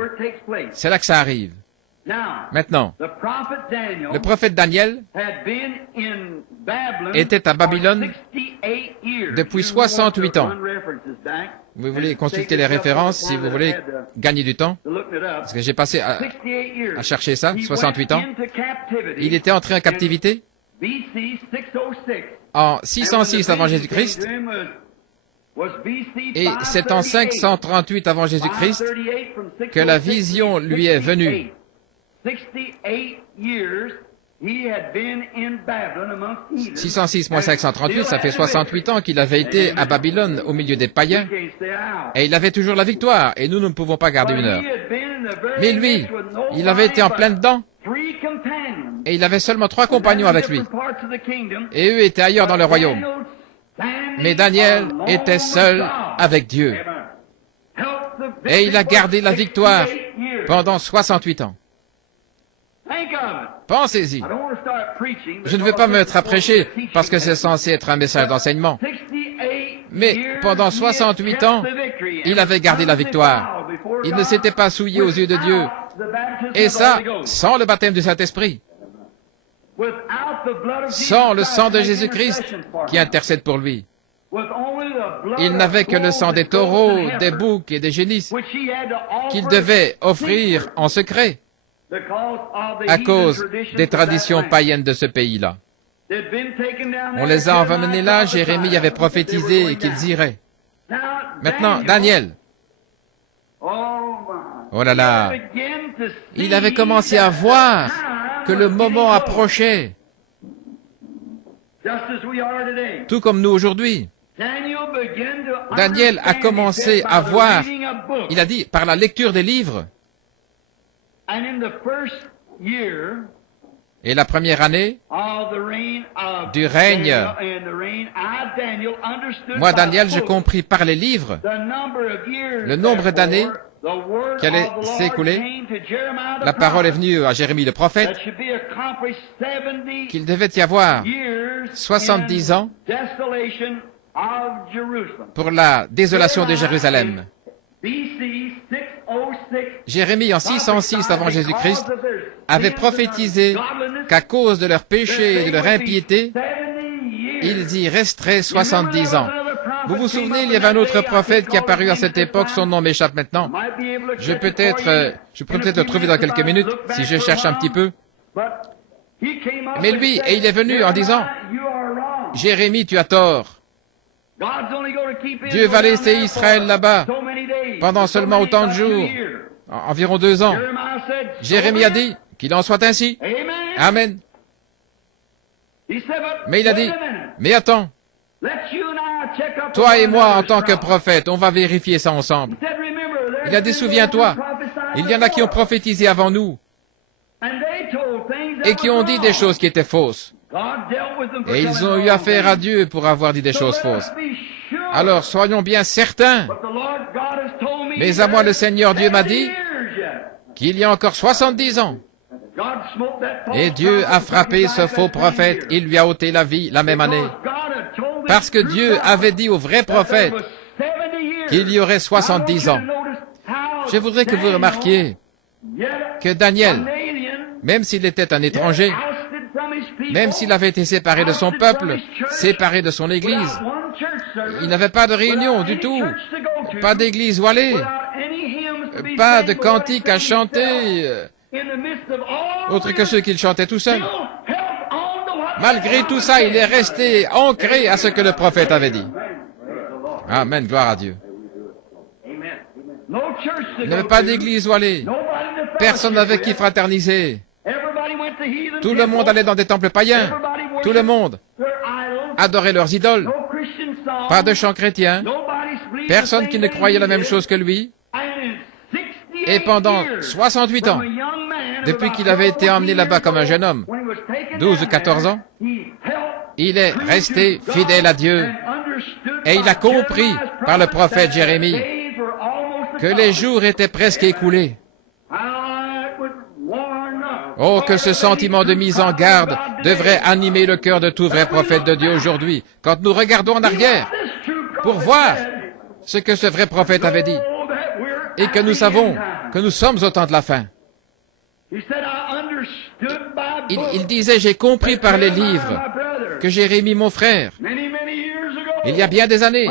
C'est là que ça arrive. Maintenant, le prophète Daniel était à Babylone depuis 68 ans. Vous voulez consulter les références si vous voulez gagner du temps? Parce que j'ai passé à chercher ça, 68 ans. Il était entré en captivité en 606 avant Jésus-Christ. Et c'est en 538 avant Jésus-Christ que la vision lui est venue. 606 moins 538, ça fait 68 ans qu'il avait été à Babylone au milieu des païens. Et il avait toujours la victoire, et nous ne pouvons pas garder une heure. Mais lui, il avait été en plein dedans, et il avait seulement 3 compagnons avec lui. Et eux étaient ailleurs dans le royaume. Mais Daniel était seul avec Dieu. Et il a gardé la victoire pendant 68 ans. Pensez-y. Je ne veux pas me mettre à prêcher parce que c'est censé être un message d'enseignement. Mais pendant 68 ans, il avait gardé la victoire. Il ne s'était pas souillé aux yeux de Dieu. Et ça, sans le baptême du Saint-Esprit. Sans le sang de Jésus-Christ qui intercède pour lui. Il n'avait que le sang des taureaux, des boucs et des génisses qu'il devait offrir en secret à cause des traditions païennes de ce pays-là. On les a emmenés là, Jérémie avait prophétisé qu'ils iraient. Maintenant, Daniel, oh là là, il avait commencé à voir que le moment approchait, tout comme nous aujourd'hui. Daniel a commencé à voir, il a dit, par la lecture des livres. Et la première année du règne, moi, Daniel, j'ai compris par les livres le nombre d'années qui allaient s'écouler. La parole est venue à Jérémie le prophète qu'il devait y avoir 70 ans pour la désolation de Jérusalem. Jérémie, en 606 avant Jésus-Christ, avait prophétisé qu'à cause de leur péché et de leur impiété, ils y resteraient 70 ans. Vous vous souvenez, il y avait un autre prophète qui est apparu à cette époque, son nom m'échappe maintenant. Je pourrais peut-être le trouver dans quelques minutes, si je cherche un petit peu. Mais lui, et il est venu en disant, Jérémie, tu as tort. Dieu va laisser Israël là-bas pendant seulement autant de jours, environ 2 ans. Jérémie a dit qu'il en soit ainsi. Amen. Mais il a dit, mais attends, toi et moi, en tant que prophète, on va vérifier ça ensemble. Il a dit, souviens-toi, il y en a qui ont prophétisé avant nous et qui ont dit des choses qui étaient fausses. Et ils ont eu affaire à Dieu pour avoir dit des choses fausses. Alors, soyons bien certains. Mais à moi, le Seigneur Dieu m'a dit qu'il y a encore 70 ans. Et Dieu a frappé ce faux prophète, il lui a ôté la vie la même année. Parce que Dieu avait dit au vrai prophète qu'il y aurait 70 ans. Je voudrais que vous remarquiez que Daniel, même s'il était un étranger, même s'il avait été séparé de son peuple, séparé de son église, il n'avait pas de réunion du tout, pas d'église où aller, pas de cantiques à chanter, autre que ceux qu'il chantait tout seul. Malgré tout ça, il est resté ancré à ce que le prophète avait dit. Amen, gloire à Dieu. Il n'avait pas d'église où aller, personne n'avait qui fraterniser. Tout le monde allait dans des temples païens, tout le monde adorait leurs idoles, pas de chants chrétiens, personne qui ne croyait la même chose que lui. Et pendant 68 ans, depuis qu'il avait été emmené là-bas comme un jeune homme, 12 ou 14 ans, il est resté fidèle à Dieu. Et il a compris par le prophète Jérémie que les jours étaient presque écoulés. Oh, que ce sentiment de mise en garde devrait animer le cœur de tout vrai prophète de Dieu aujourd'hui, quand nous regardons en arrière, pour voir ce que ce vrai prophète avait dit, et que nous savons que nous sommes au temps de la fin. Il disait, j'ai compris par les livres que Jérémie, mon frère, il y a bien des années,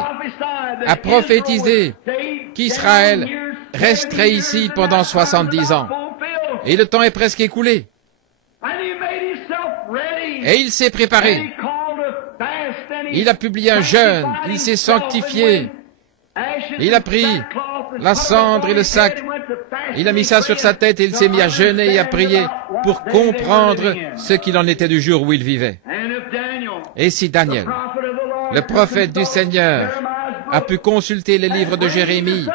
a prophétisé qu'Israël resterait ici pendant 70 ans. Et le temps est presque écoulé. Et il s'est préparé. Il a publié un jeûne, il s'est sanctifié. Il a pris la cendre et le sac. Il a mis ça sur sa tête et il s'est mis à jeûner et à prier pour comprendre ce qu'il en était du jour où il vivait. Et si Daniel, le prophète du Seigneur, a pu consulter les livres de Jérémie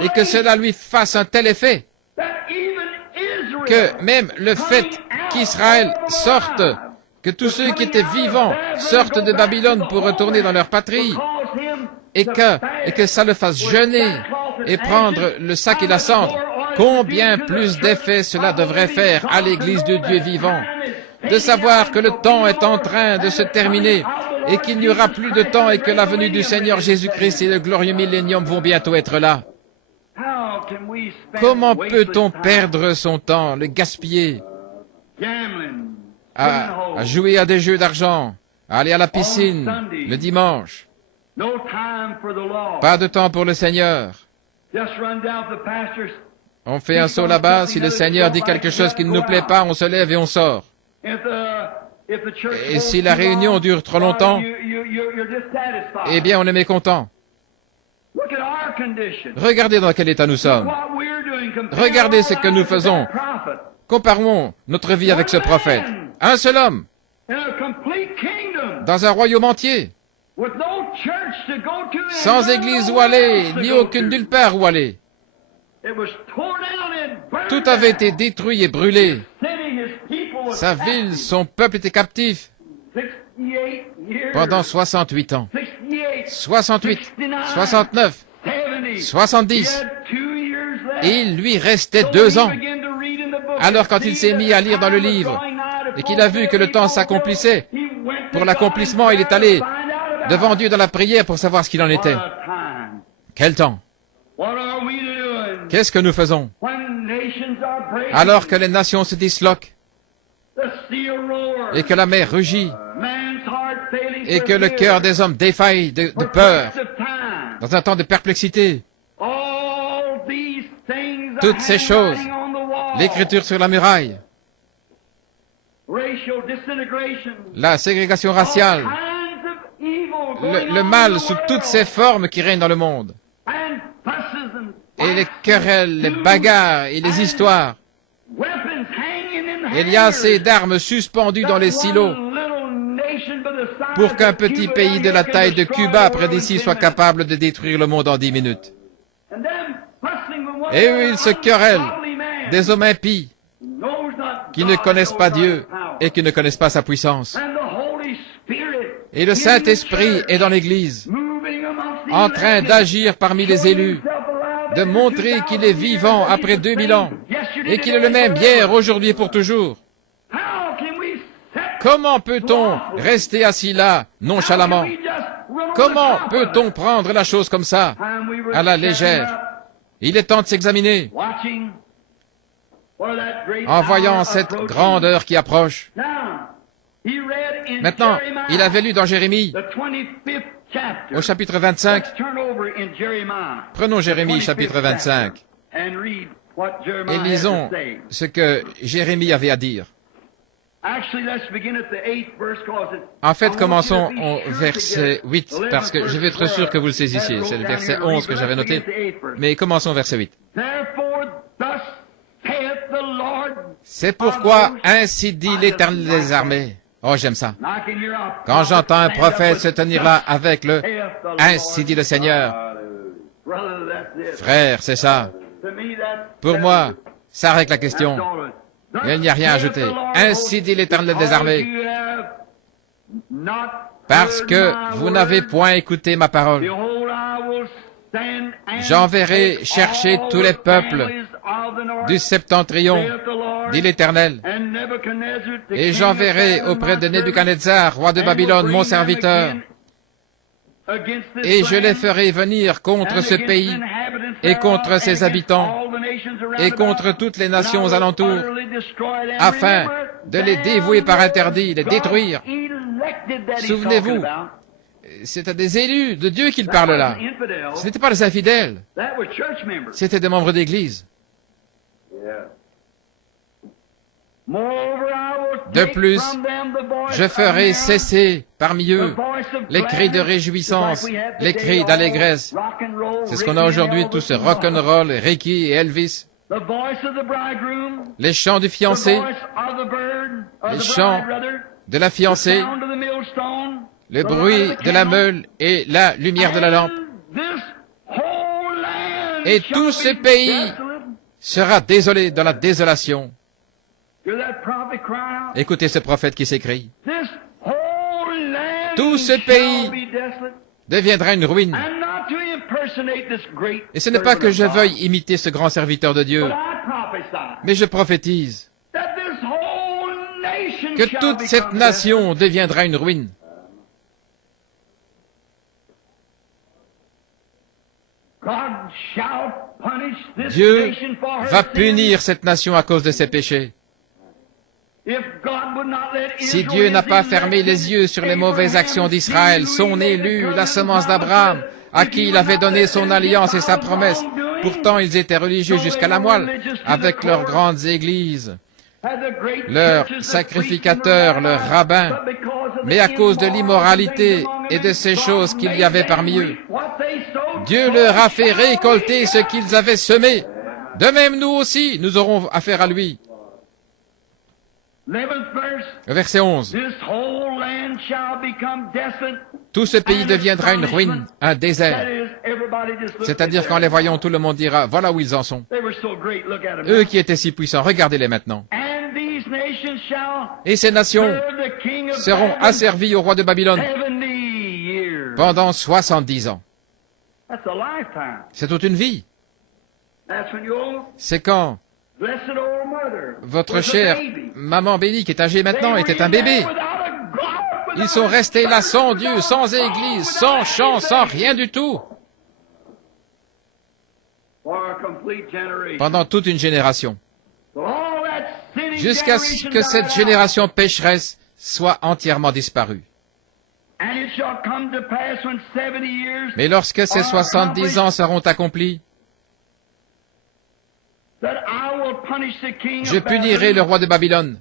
et que cela lui fasse un tel effet, que même le fait qu'Israël sorte, que tous ceux qui étaient vivants sortent de Babylone pour retourner dans leur patrie, et que ça le fasse jeûner et prendre le sac et la cendre, combien plus d'effet cela devrait faire à l'Église de Dieu vivant, de savoir que le temps est en train de se terminer et qu'il n'y aura plus de temps et que la venue du Seigneur Jésus-Christ et le glorieux millénium vont bientôt être là. Comment peut-on perdre son temps, le gaspiller, à jouer à des jeux d'argent, à aller à la piscine le dimanche? Pas de temps pour le Seigneur. On fait un saut là-bas, si le Seigneur dit quelque chose qui ne nous plaît pas, on se lève et on sort. Et si la réunion dure trop longtemps, eh bien on est mécontent. Regardez dans quel état nous sommes. Regardez ce que nous faisons. Comparons notre vie avec ce prophète. Un seul homme, dans un royaume entier, sans église où aller, ni aucune nulle part où aller. Tout avait été détruit et brûlé. Sa ville, son peuple était captif pendant 68 ans. 68, 69, 70. Et il lui restait 2 ans. Alors quand il s'est mis à lire dans le livre et qu'il a vu que le temps s'accomplissait, pour l'accomplissement, il est allé devant Dieu dans la prière pour savoir ce qu'il en était. Quel temps! Qu'est-ce que nous faisons? Alors que les nations se disloquent, et que la mer rugit, et que le cœur des hommes défaille de peur, dans un temps de perplexité, toutes ces choses, l'écriture sur la muraille, la ségrégation raciale, le mal sous toutes ses formes qui règnent dans le monde, et les querelles, les bagarres et les histoires. Il y a assez d'armes suspendues dans les silos pour qu'un petit pays de la taille de Cuba près d'ici soit capable de détruire le monde en 10 minutes. Et eux, ils se querellent, des hommes impies, qui ne connaissent pas Dieu et qui ne connaissent pas sa puissance. Et le Saint-Esprit est dans l'Église, en train d'agir parmi les élus, de montrer qu'il est vivant après 2000 ans, et qu'il est le même hier, aujourd'hui et pour toujours. Comment peut-on rester assis là, nonchalamment? Comment peut-on prendre la chose comme ça, à la légère? Il est temps de s'examiner, en voyant cette grande heure qui approche. Maintenant, il avait lu dans Jérémie, au chapitre 25. Prenons Jérémie, chapitre 25, et lisons ce que Jérémie avait à dire. En fait, commençons au verset 8, parce que je veux être sûr que vous le saisissiez. C'est le verset 11 que j'avais noté, mais commençons au verset 8. C'est pourquoi ainsi dit l'Éternel des armées. Oh, j'aime ça. Quand j'entends un prophète se tenir là avec le « Ainsi dit le Seigneur », frère, c'est ça. Pour moi, ça règle la question. Il n'y a rien à ajouter. Ainsi dit l'Éternel des armées. Parce que vous n'avez point écouté ma parole. J'enverrai chercher tous les peuples du septentrion, dit l'Éternel, et j'enverrai auprès de Nebuchadnezzar, roi de Babylone, mon serviteur, et je les ferai venir contre ce pays, et contre ses habitants, et contre toutes les nations alentours, afin de les dévouer par interdit, les détruire. Souvenez-vous, c'est à des élus de Dieu qu'il parle là. Ce n'étaient pas les infidèles, c'étaient des membres d'Église. De plus, je ferai cesser parmi eux les cris de réjouissance, les cris d'allégresse. C'est ce qu'on a aujourd'hui, tout ce rock'n'roll, Ricky et Elvis. Les chants du fiancé, les chants de la fiancée, le bruit de la meule et la lumière de la lampe. Et tout ce pays sera désolé dans la désolation. Écoutez ce prophète qui s'écrie. Tout ce pays deviendra une ruine. Et ce n'est pas que je veuille imiter ce grand serviteur de Dieu, mais je prophétise que toute cette nation deviendra une ruine. Dieu va punir cette nation à cause de ses péchés. Si Dieu n'a pas fermé les yeux sur les mauvaises actions d'Israël, son élu, la semence d'Abraham, à qui il avait donné son alliance et sa promesse, pourtant ils étaient religieux jusqu'à la moelle, avec leurs grandes églises, leurs sacrificateurs, leurs rabbins, mais à cause de l'immoralité et de ces choses qu'il y avait parmi eux, Dieu leur a fait récolter ce qu'ils avaient semé. De même, nous aussi, nous aurons affaire à lui. Verset 11. Tout ce pays deviendra une ruine, un désert. C'est-à-dire qu'en les voyant, tout le monde dira, voilà où ils en sont. Eux qui étaient si puissants, regardez-les maintenant. Et ces nations seront asservies au roi de Babylone pendant 70 ans. C'est toute une vie. C'est quand votre chère maman bénie, qui est âgée maintenant, était un bébé. Ils sont restés là sans Dieu, sans église, sans chant, sans rien du tout. Pendant toute une génération. Jusqu'à ce que cette génération pécheresse soit entièrement disparue. Mais lorsque ces 70 ans seront accomplis, je punirai le roi de Babylone.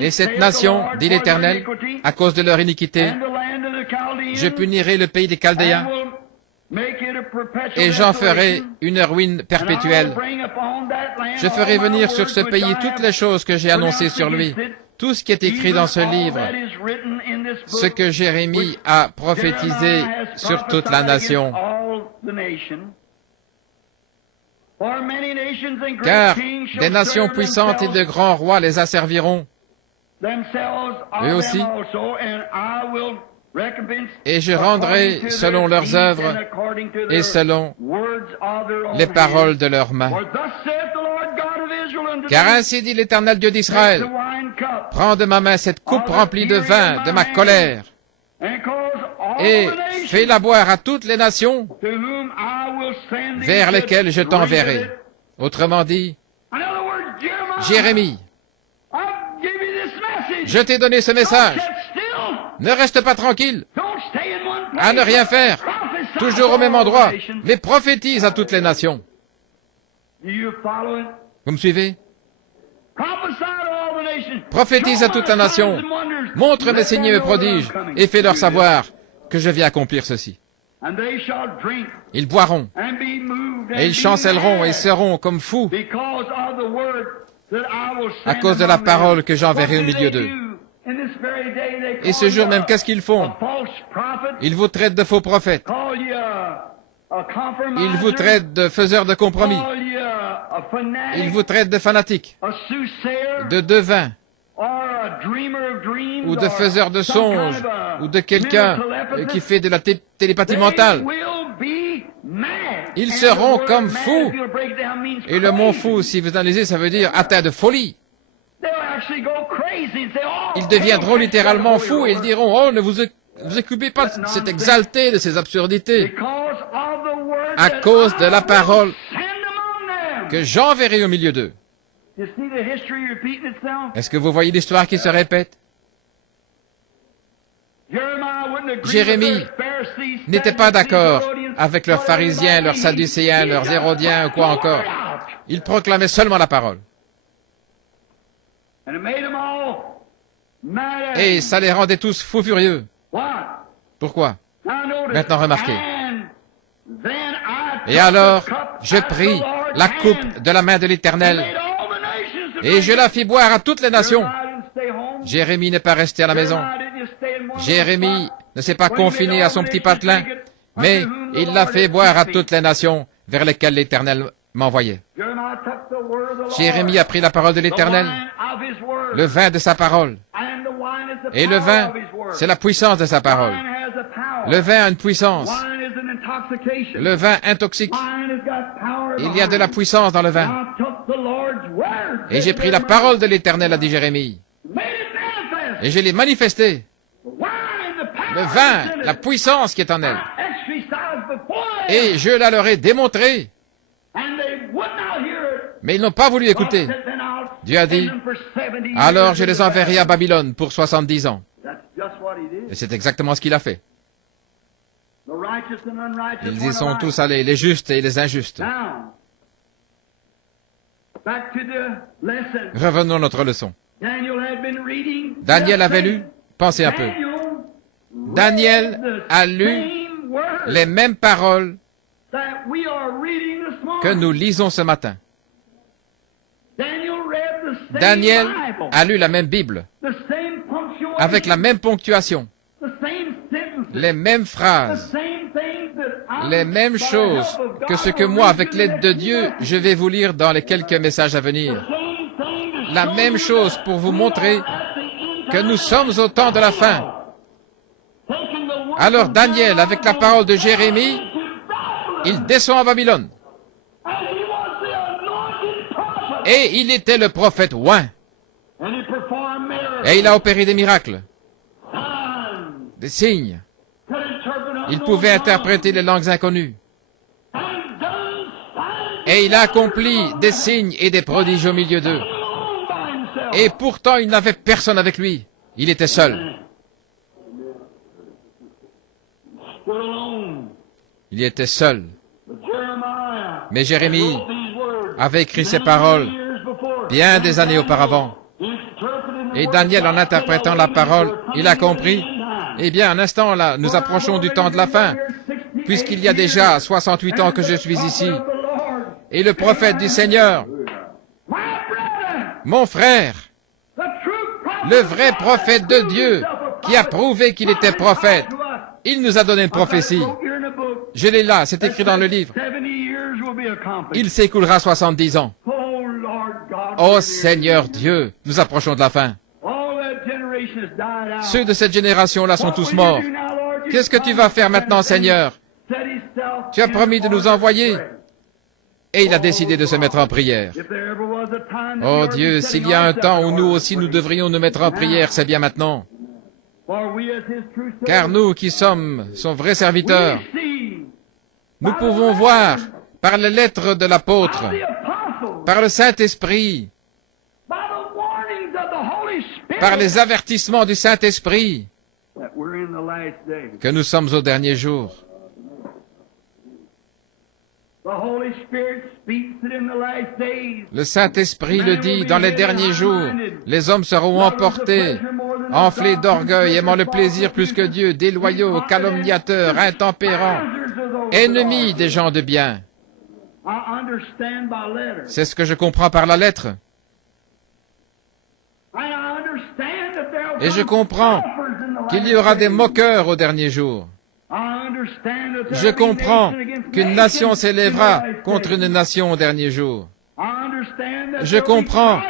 Et cette nation, dit l'Éternel, à cause de leur iniquité, je punirai le pays des Chaldéens, et j'en ferai une ruine perpétuelle. Je ferai venir sur ce pays toutes les choses que j'ai annoncées sur lui, tout ce qui est écrit dans ce livre, ce que Jérémie a prophétisé sur toute la nation. Car des nations puissantes et de grands rois les asserviront, eux aussi, et je rendrai selon leurs œuvres et selon les paroles de leurs mains. Car ainsi dit l'Éternel Dieu d'Israël, prends de ma main cette coupe remplie de vin de ma colère, et fais-la boire à toutes les nations vers lesquelles je t'enverrai. Autrement dit, Jérémie, je t'ai donné ce message. Ne reste pas tranquille, à ne rien faire, toujours au même endroit, mais prophétise à toutes les nations. Vous me suivez? Prophétise à toute la nation, montre mes signes et mes prodiges, et fais-leur savoir que je viens accomplir ceci. Ils boiront, et ils chancelleront et seront comme fous à cause de la parole que j'enverrai au milieu d'eux. Et ce jour même, qu'est-ce qu'ils font? Ils vous traitent de faux prophètes. Ils vous traitent de faiseurs de compromis. Ils vous traitent de fanatiques, de devins, ou de faiseurs de songes, ou de quelqu'un qui fait de la télépathie mentale. Ils seront comme fous. Et le mot fou, si vous analysez, ça veut dire atteint de folie. Ils deviendront littéralement fous et ils diront, oh, ne vous occupez pas de cet exalté, de ces absurdités, à cause de la parole que j'enverrai au milieu d'eux. Est-ce que vous voyez l'histoire qui se répète? Jérémie n'était pas d'accord avec leurs pharisiens, leurs sadducéens, leurs hérodiens ou quoi encore. Il proclamait seulement la parole. Et ça les rendait tous fous furieux. Pourquoi? Maintenant remarquez. Et alors, je pris la coupe de la main de l'Éternel et je la fis boire à toutes les nations. Jérémie n'est pas resté à la maison. Jérémie ne s'est pas confiné à son petit patelin, mais il l'a fait boire à toutes les nations vers lesquelles l'Éternel m'envoyait. Jérémie a pris la parole de l'Éternel, le vin de sa parole. Et le vin, c'est la puissance de sa parole. Le vin a une puissance. Le vin intoxique. Il y a de la puissance dans le vin. Et j'ai pris la parole de l'Éternel, a dit Jérémie. Et je l'ai manifestée. Le vin, la puissance qui est en elle. Et je la leur ai démontrée. Mais ils n'ont pas voulu écouter. Dieu a dit, alors je les enverrai à Babylone pour 70 ans. Et c'est exactement ce qu'il a fait. Ils y sont tous allés, les justes et les injustes. Revenons à notre leçon. Daniel avait lu, pensez un peu. Daniel a lu les mêmes paroles que nous lisons ce matin. Daniel a lu la même Bible, avec la même ponctuation, les mêmes phrases, les mêmes choses que ce que moi, avec l'aide de Dieu, je vais vous lire dans les quelques messages à venir. La même chose pour vous montrer que nous sommes au temps de la fin. Alors Daniel, avec la parole de Jérémie, il descend à Babylone. Et il était le prophète oint. Et il a opéré des miracles, des signes. Il pouvait interpréter les langues inconnues. Et il a accompli des signes et des prodiges au milieu d'eux. Et pourtant, il n'avait personne avec lui. Il était seul. Il était seul. Mais Jérémie avait écrit ces paroles bien des années auparavant. Et Daniel, en interprétant la parole, il a compris. Eh bien, un instant, là, nous approchons du temps de la fin, puisqu'il y a déjà 68 ans que je suis ici. Et le prophète du Seigneur, mon frère, le vrai prophète de Dieu, qui a prouvé qu'il était prophète. Il nous a donné une prophétie. Je l'ai là, c'est écrit dans le livre. Il s'écoulera 70 ans. Oh Seigneur Dieu, nous approchons de la fin. Ceux de cette génération-là sont tous morts. Qu'est-ce que tu vas faire maintenant, Seigneur? Tu as promis de nous envoyer. Et il a décidé de se mettre en prière. Oh Dieu, s'il y a un temps où nous aussi nous devrions nous mettre en prière, c'est bien maintenant. Car nous qui sommes son vrai serviteur, nous pouvons voir par les lettres de l'apôtre, par le Saint-Esprit, par les avertissements du Saint-Esprit, que nous sommes au dernier jour. Le Saint-Esprit le dit, dans les derniers jours, les hommes seront emportés, enflés d'orgueil, aimant le plaisir plus que Dieu, déloyaux, calomniateurs, intempérants, ennemis des gens de bien. C'est ce que je comprends par la lettre. Et je comprends qu'il y aura des moqueurs au dernier jour. Je comprends qu'une nation s'élèvera contre une nation au dernier jour. Je comprends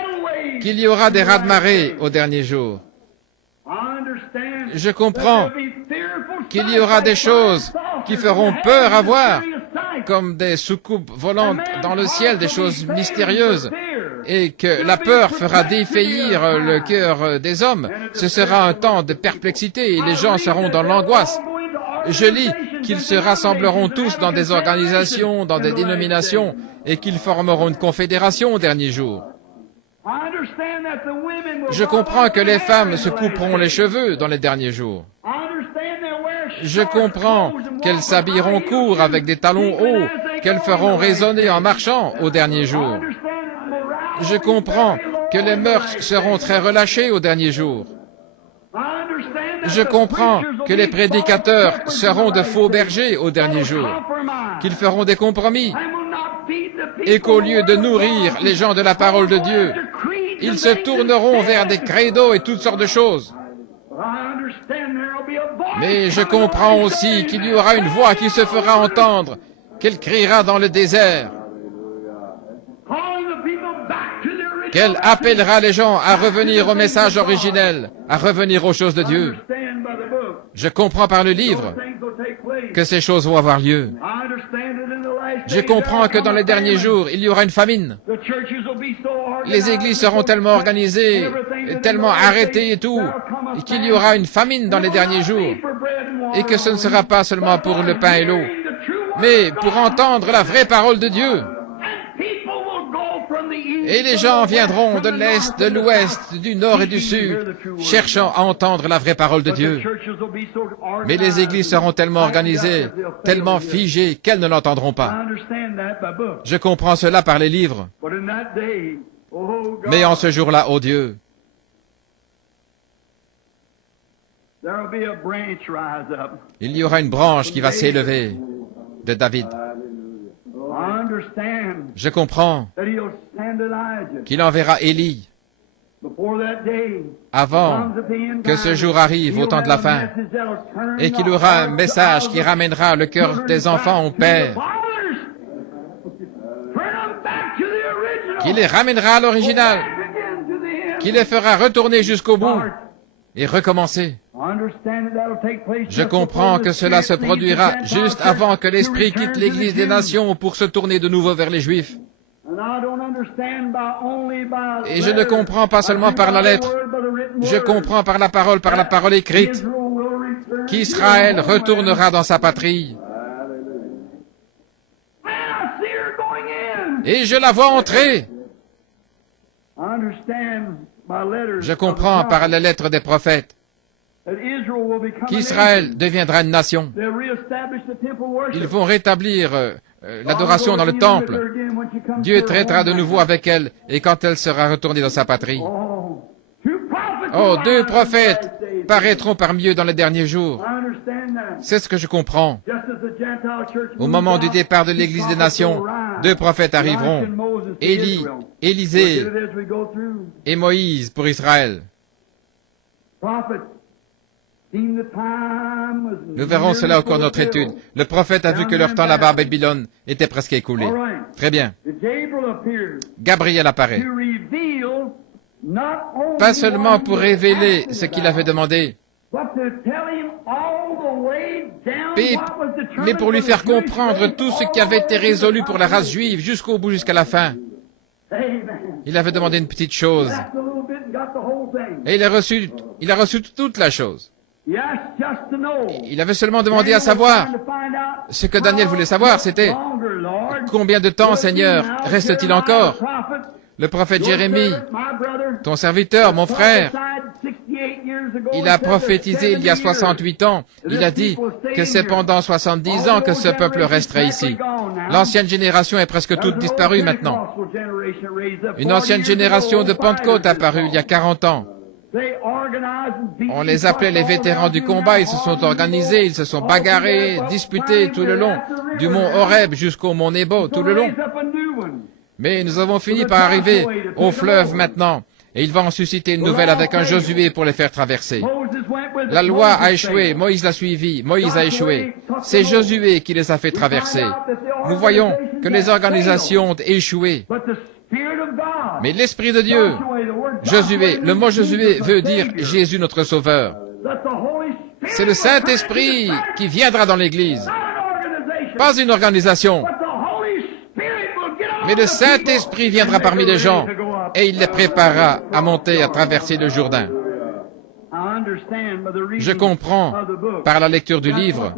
qu'il y aura des raz-de-marée au dernier jour. Je comprends qu'il y aura des choses qui feront peur à voir, comme des soucoupes volantes dans le ciel, des choses mystérieuses, et que la peur fera défaillir le cœur des hommes. Ce sera un temps de perplexité et les gens seront dans l'angoisse. Je lis qu'ils se rassembleront tous dans des organisations, dans des dénominations, et qu'ils formeront une confédération au dernier jour. Je comprends que les femmes se couperont les cheveux dans les derniers jours. Je comprends qu'elles s'habilleront court avec des talons hauts, qu'elles feront résonner en marchant au dernier jour. Je comprends que les mœurs seront très relâchées au dernier jour. Je comprends que les prédicateurs seront de faux bergers au dernier jour, qu'ils feront des compromis, et qu'au lieu de nourrir les gens de la parole de Dieu, ils se tourneront vers des credos et toutes sortes de choses. Mais je comprends aussi qu'il y aura une voix qui se fera entendre, qu'elle criera dans le désert, qu'elle appellera les gens à revenir au message originel, à revenir aux choses de Dieu. Je comprends par le livre que ces choses vont avoir lieu. Je comprends que dans les derniers jours, il y aura une famine. Les églises seront tellement organisées, tellement arrêtées et tout, qu'il y aura une famine dans les derniers jours. Et que ce ne sera pas seulement pour le pain et l'eau, mais pour entendre la vraie parole de Dieu. Et les gens viendront de l'Est, de l'Ouest, du Nord et du Sud, cherchant à entendre la vraie parole de Dieu. Mais les églises seront tellement organisées, tellement figées, qu'elles ne l'entendront pas. Je comprends cela par les livres. Mais en ce jour-là, ô Dieu, il y aura une branche qui va s'élever de David. Je comprends qu'il enverra Élie avant que ce jour arrive au temps de la fin et qu'il aura un message qui ramènera le cœur des enfants au Père, qui les ramènera à l'original, qui les fera retourner jusqu'au bout et recommencer. Je comprends que cela se produira juste avant que l'Esprit quitte l'Église des Nations pour se tourner de nouveau vers les Juifs. Et je ne comprends pas seulement par la lettre, je comprends par la parole écrite, qu'Israël retournera dans sa patrie. Et je la vois entrer. Je comprends par les lettres des prophètes qu'Israël deviendra une nation. Ils vont rétablir l'adoration dans le temple. Dieu traitera de nouveau avec elle, et quand elle sera retournée dans sa patrie. Oh, 2 prophètes paraîtront parmi eux dans les derniers jours. C'est ce que je comprends. Au moment du départ de l'Église des Nations, 2 prophètes arriveront. Élie, Élisée et Moïse pour Israël. Nous verrons cela au cours de notre étude. Le prophète a vu que leur temps là-bas à Babylone était presque écoulé. Très bien. Gabriel apparaît. Pas seulement pour révéler ce qu'il avait demandé, mais pour lui faire comprendre tout ce qui avait été résolu pour la race juive jusqu'au bout, jusqu'à la fin. Il avait demandé une petite chose. Et il a reçu toute la chose. Il avait seulement demandé à savoir. Ce que Daniel voulait savoir, c'était combien de temps, Seigneur, reste-t-il encore? Le prophète Jérémie, ton serviteur, mon frère, il a prophétisé il y a 68 ans. Il a dit que c'est pendant 70 ans que ce peuple resterait ici. L'ancienne génération est presque toute disparue maintenant. Une ancienne génération de Pentecôte est apparue il y a 40 ans. On les appelait les vétérans du combat, ils se sont organisés, ils se sont bagarrés, disputés tout le long, du mont Horeb jusqu'au mont Nebo, tout le long. Mais nous avons fini par arriver au fleuve maintenant, et il va en susciter une nouvelle avec un Josué pour les faire traverser. La loi a échoué, Moïse l'a suivi, Moïse a échoué. C'est Josué qui les a fait traverser. Nous voyons que les organisations ont échoué. Mais l'Esprit de Dieu, Josué, le mot Josué veut dire Jésus notre Sauveur. C'est le Saint-Esprit qui viendra dans l'Église. Pas une organisation. Mais le Saint-Esprit viendra parmi les gens et il les préparera à monter, à traverser le Jourdain. Je comprends par la lecture du livre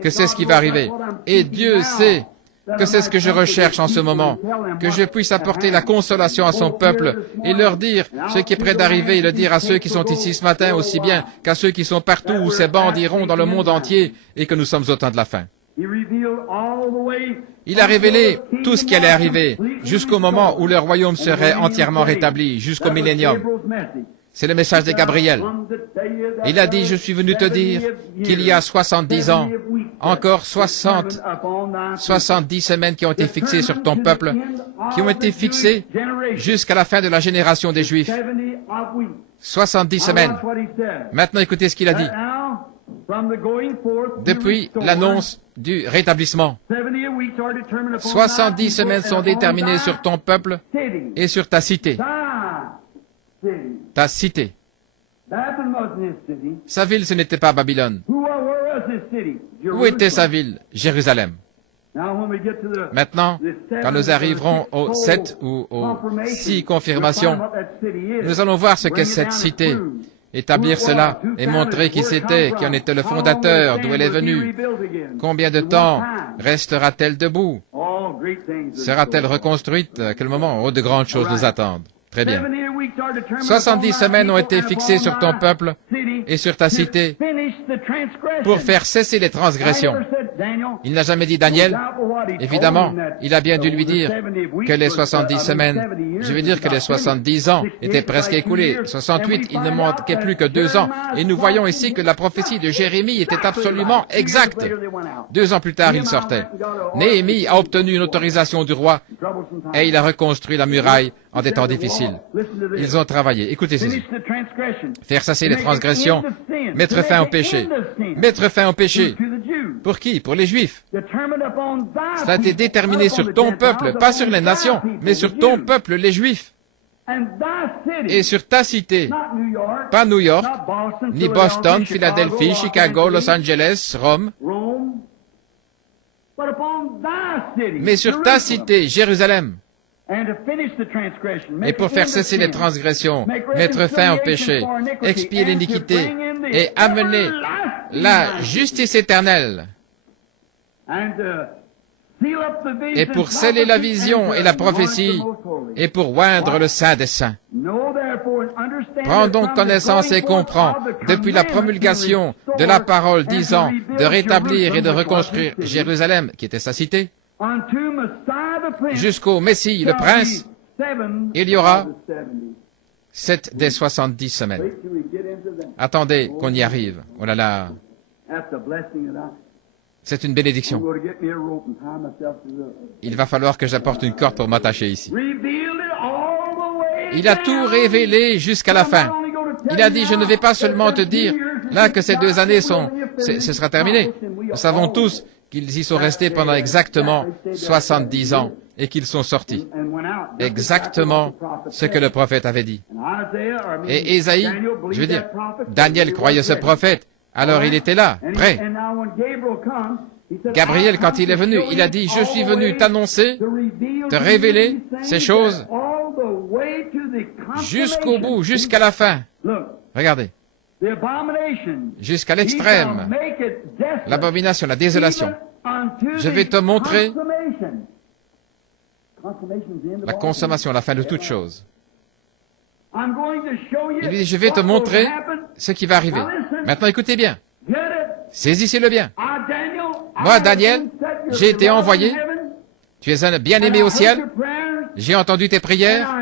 que c'est ce qui va arriver. Et Dieu sait que c'est ce que je recherche en ce moment, que je puisse apporter la consolation à son peuple et leur dire ce qui est près d'arriver et le dire à ceux qui sont ici ce matin aussi bien qu'à ceux qui sont partout où ces bandes iront dans le monde entier et que nous sommes au temps de la fin. Il a révélé tout ce qui allait arriver jusqu'au moment où le royaume serait entièrement rétabli, jusqu'au millénium. C'est le message de Gabriel. Il a dit, je suis venu te dire qu'il y a 70 ans, encore 70 semaines qui ont été fixées sur ton peuple, qui ont été fixées jusqu'à la fin de la génération des Juifs. 70 semaines. Maintenant, écoutez ce qu'il a dit. Depuis l'annonce du rétablissement, 70 semaines sont déterminées sur ton peuple et sur ta cité. Ta cité. Sa ville, ce n'était pas Babylone. Où était sa ville? Jérusalem. Maintenant, quand nous arriverons au 7 ou au 6 confirmations, nous allons voir ce qu'est cette cité, établir cela et montrer qui c'était, qui en était le fondateur, d'où elle est venue. Combien de temps restera-t-elle debout? Sera-t-elle reconstruite? À quel moment? Oh, de grandes choses nous attendent. Très bien. 70 semaines ont été fixées sur ton peuple et sur ta cité pour faire cesser les transgressions. Il n'a jamais dit Daniel. Évidemment, il a bien dû lui dire que les 70 semaines, je veux dire que les 70 ans étaient presque écoulés. 68, il ne manquait plus que 2 ans. Et nous voyons ici que la prophétie de Jérémie était absolument exacte. 2 ans plus tard, il sortait. Néhémie a obtenu une autorisation du roi et il a reconstruit la muraille en des temps difficiles. Ils ont travaillé. Écoutez ceci. Faire cesser les transgressions, mettre fin au péché. Mettre fin au péché. Pour qui? Pour les Juifs. Cela a été déterminé sur ton peuple, pas sur les nations, mais sur ton peuple, les Juifs. Et sur ta cité, pas New York, ni Boston, Philadelphie, Chicago, Los Angeles, Rome, mais sur ta cité, Jérusalem. Et pour faire cesser les transgressions, mettre fin au péché, expier l'iniquité et amener la justice éternelle. Et pour sceller la vision et la prophétie, et pour oindre le Saint des Saints. Prends donc connaissance et comprends, depuis la promulgation de la parole disant de rétablir et de reconstruire Jérusalem, qui était sa cité, jusqu'au Messie, le Prince, il y aura 7 des 70 semaines. Attendez qu'on y arrive. Oh là là. C'est une bénédiction. Il va falloir que j'apporte une corde pour m'attacher ici. Il a tout révélé jusqu'à la fin. Il a dit, je ne vais pas seulement te dire là que ces 2 années ce sera terminé. Nous savons tous qu'ils y sont restés pendant exactement 70 ans et qu'ils sont sortis. Exactement ce que le prophète avait dit. Et Ésaïe, je veux dire, Daniel croyait ce prophète, alors il était là, prêt. Gabriel, quand il est venu, il a dit, je suis venu t'annoncer, te révéler ces choses jusqu'au bout, jusqu'à la fin. Regardez. Jusqu'à l'extrême. L'abomination, la désolation. Je vais te montrer la consommation, la fin de toute chose. Il dit, je vais te montrer ce qui va arriver. Maintenant, écoutez bien. Saisissez-le bien. Moi, Daniel, j'ai été envoyé. Tu es un bien-aimé au ciel. J'ai entendu tes prières.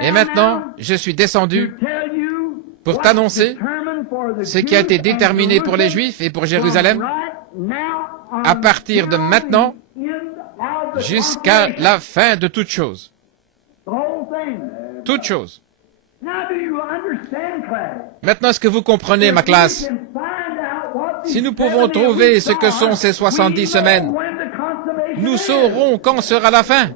Et maintenant, je suis descendu pour t'annoncer ce qui a été déterminé pour les Juifs et pour Jérusalem à partir de maintenant jusqu'à la fin de toute chose. Toute chose. Maintenant, est-ce que vous comprenez, ma classe? Si nous pouvons trouver ce que sont ces 70 semaines, nous saurons quand sera la fin.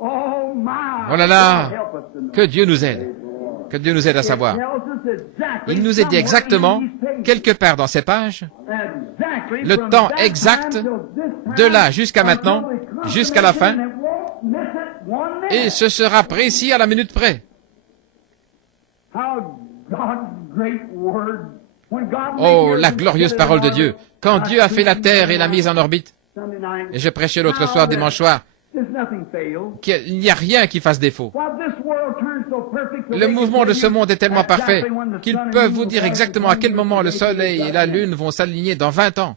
Oh là là, que Dieu nous aide. Que Dieu nous aide à savoir. Il nous est dit exactement, quelque part dans ces pages, le temps exact de là jusqu'à maintenant, jusqu'à la fin, et ce sera précis à la minute près. Oh, la glorieuse parole de Dieu. Quand Dieu a fait la terre et l'a mise en orbite, et je prêchais l'autre soir, dimanche soir, qu'il n'y a rien qui fasse défaut. Le mouvement de ce monde est tellement parfait qu'ils peuvent vous dire exactement à quel moment le soleil et la lune vont s'aligner dans 20 ans.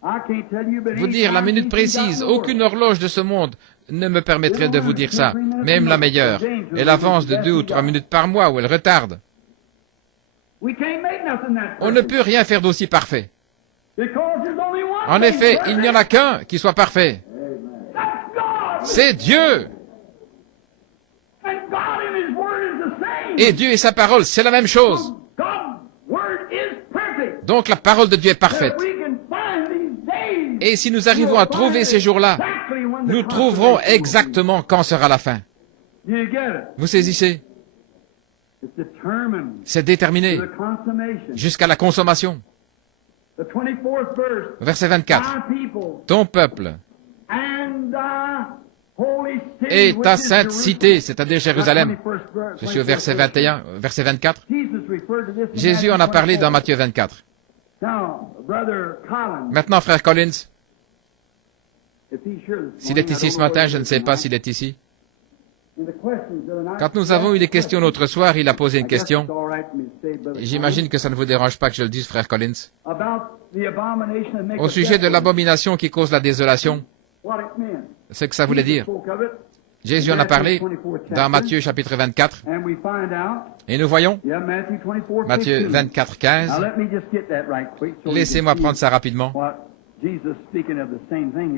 Vous dire la minute précise, aucune horloge de ce monde ne me permettrait de vous dire ça, même la meilleure. Elle avance de 2 ou 3 minutes par mois ou elle retarde. On ne peut rien faire d'aussi parfait. En effet, il n'y en a qu'un qui soit parfait. C'est Dieu. Et Dieu et sa parole, c'est la même chose. Donc la parole de Dieu est parfaite. Et si nous arrivons à trouver ces jours-là, nous trouverons exactement quand sera la fin. Vous saisissez? C'est déterminé jusqu'à la consommation. Verset 24. Ton peuple et ta sainte cité, c'est-à-dire Jérusalem. Je suis au verset 21, verset 24. Jésus en a parlé dans Matthieu 24. Maintenant, frère Collins, s'il est ici ce matin, je ne sais pas s'il est ici. Quand nous avons eu des questions l'autre soir, il a posé une question. J'imagine que ça ne vous dérange pas que je le dise, frère Collins. Au sujet de l'abomination qui cause la désolation, ce que ça voulait dire. Jésus en a parlé dans Matthieu chapitre 24. Et nous voyons, Matthieu 24, 15. Laissez-moi prendre ça rapidement.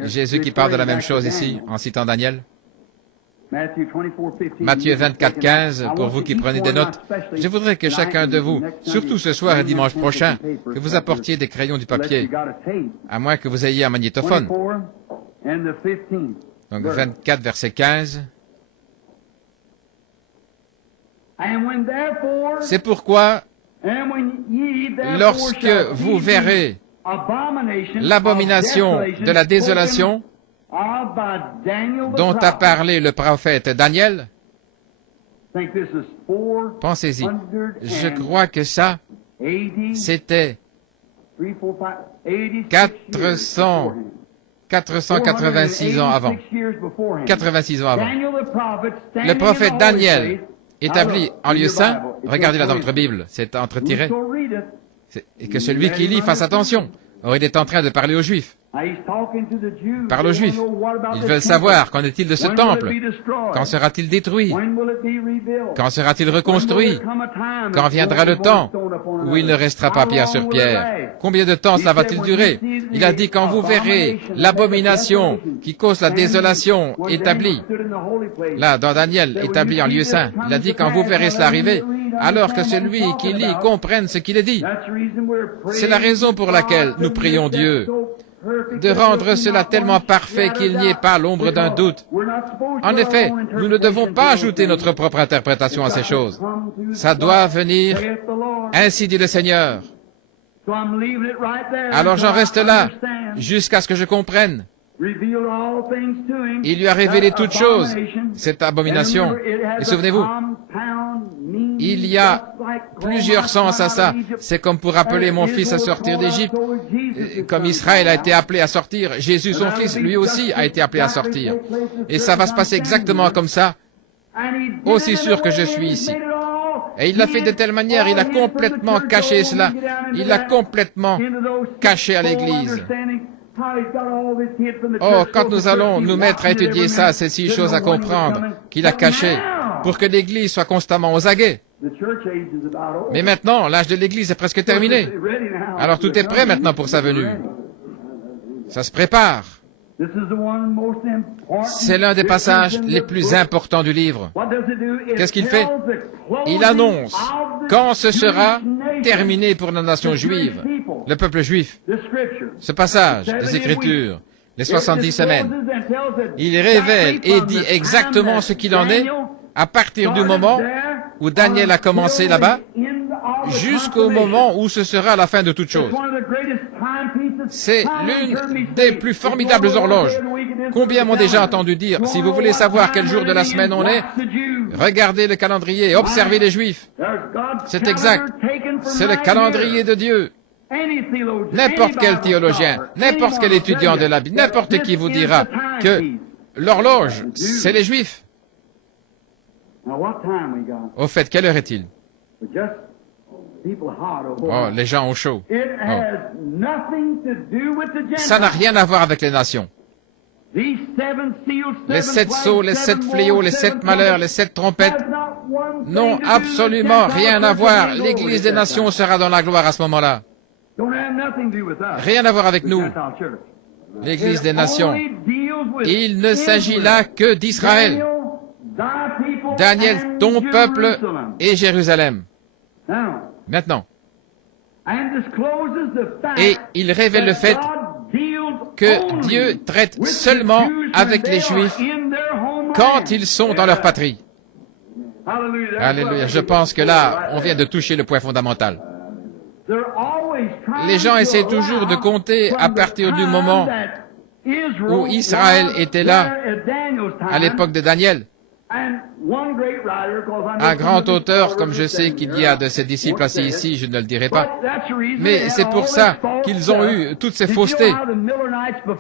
Jésus qui parle de la même chose ici, en citant Daniel. Matthieu 24, 15, pour vous qui prenez des notes, je voudrais que chacun de vous, surtout ce soir et dimanche prochain, que vous apportiez des crayons du papier, à moins que vous ayez un magnétophone. Donc 24, verset 15. C'est pourquoi, lorsque vous verrez l'abomination de la désolation dont a parlé le prophète Daniel, pensez-y, je crois que ça, c'était 486 ans avant. 86 ans avant. Le prophète Daniel, établi en lieu saint, regardez là dans votre Bible, c'est entretiré, et que celui qui lit fasse attention. Or, il est en train de parler aux Juifs. Parle aux Juifs. Ils veulent savoir qu'en est-il de ce temple. Quand sera-t-il détruit? Quand sera-t-il reconstruit? Quand viendra le temps où il ne restera pas pierre sur pierre? Combien de temps cela va-t-il durer? Il a dit, quand vous verrez l'abomination qui cause la désolation établie, là, dans Daniel, établie en lieu saint, il a dit, quand vous verrez cela arriver, alors que celui qui lit comprenne ce qu'il est dit. C'est la raison pour laquelle nous prions Dieu de rendre cela tellement parfait qu'il n'y ait pas l'ombre d'un doute. En effet, nous ne devons pas ajouter notre propre interprétation à ces choses. Ça doit venir, ainsi dit le Seigneur. Alors j'en reste là, jusqu'à ce que je comprenne. Il lui a révélé toutes choses, cette abomination. Et souvenez-vous, il y a plusieurs sens à ça. C'est comme pour appeler mon fils à sortir d'Égypte. Comme Israël a été appelé à sortir, Jésus, son fils, lui aussi a été appelé à sortir. Et ça va se passer exactement comme ça, aussi sûr que je suis ici. Et il l'a fait de telle manière, il a complètement caché cela. Il l'a complètement caché à l'Église. Oh, quand nous allons nous mettre à étudier ça, c'est 6 choses à comprendre qu'il a cachées pour que l'Église soit constamment aux aguets. Mais maintenant, l'âge de l'Église est presque terminé. Alors tout est prêt maintenant pour sa venue. Ça se prépare. C'est l'un des passages les plus importants du livre. Qu'est-ce qu'il fait? Il annonce quand ce sera terminé pour la nation juive, le peuple juif. Ce passage des Écritures, les 70 semaines, il révèle et dit exactement ce qu'il en est à partir du moment où Daniel a commencé là-bas jusqu'au moment où ce sera la fin de toute chose. C'est l'une des plus formidables horloges. Combien m'ont déjà entendu dire, si vous voulez savoir quel jour de la semaine on est, regardez le calendrier et observez les Juifs. C'est exact. C'est le calendrier de Dieu. N'importe quel théologien, n'importe quel étudiant de la Bible, n'importe qui vous dira que l'horloge, c'est les Juifs. Au fait, quelle heure est-il? Oh, les gens ont chaud. Oh. Ça n'a rien à voir avec les nations. Les 7 sceaux, les 7 fléaux, les 7 malheurs, les 7 trompettes n'ont absolument rien à voir. L'Église des nations sera dans la gloire à ce moment-là. Rien à voir avec nous, l'Église des nations. Il ne s'agit là que d'Israël. Daniel, ton peuple et Jérusalem. Maintenant. Et il révèle le fait que Dieu traite seulement avec les Juifs quand ils sont dans leur patrie. Alléluia. Je pense que là, on vient de toucher le point fondamental. Les gens essaient toujours de compter à partir du moment où Israël était là, à l'époque de Daniel. Un grand auteur, comme je sais qu'il y a de ses disciples assis ici, je ne le dirai pas, mais c'est pour ça qu'ils ont eu toutes ces faussetés.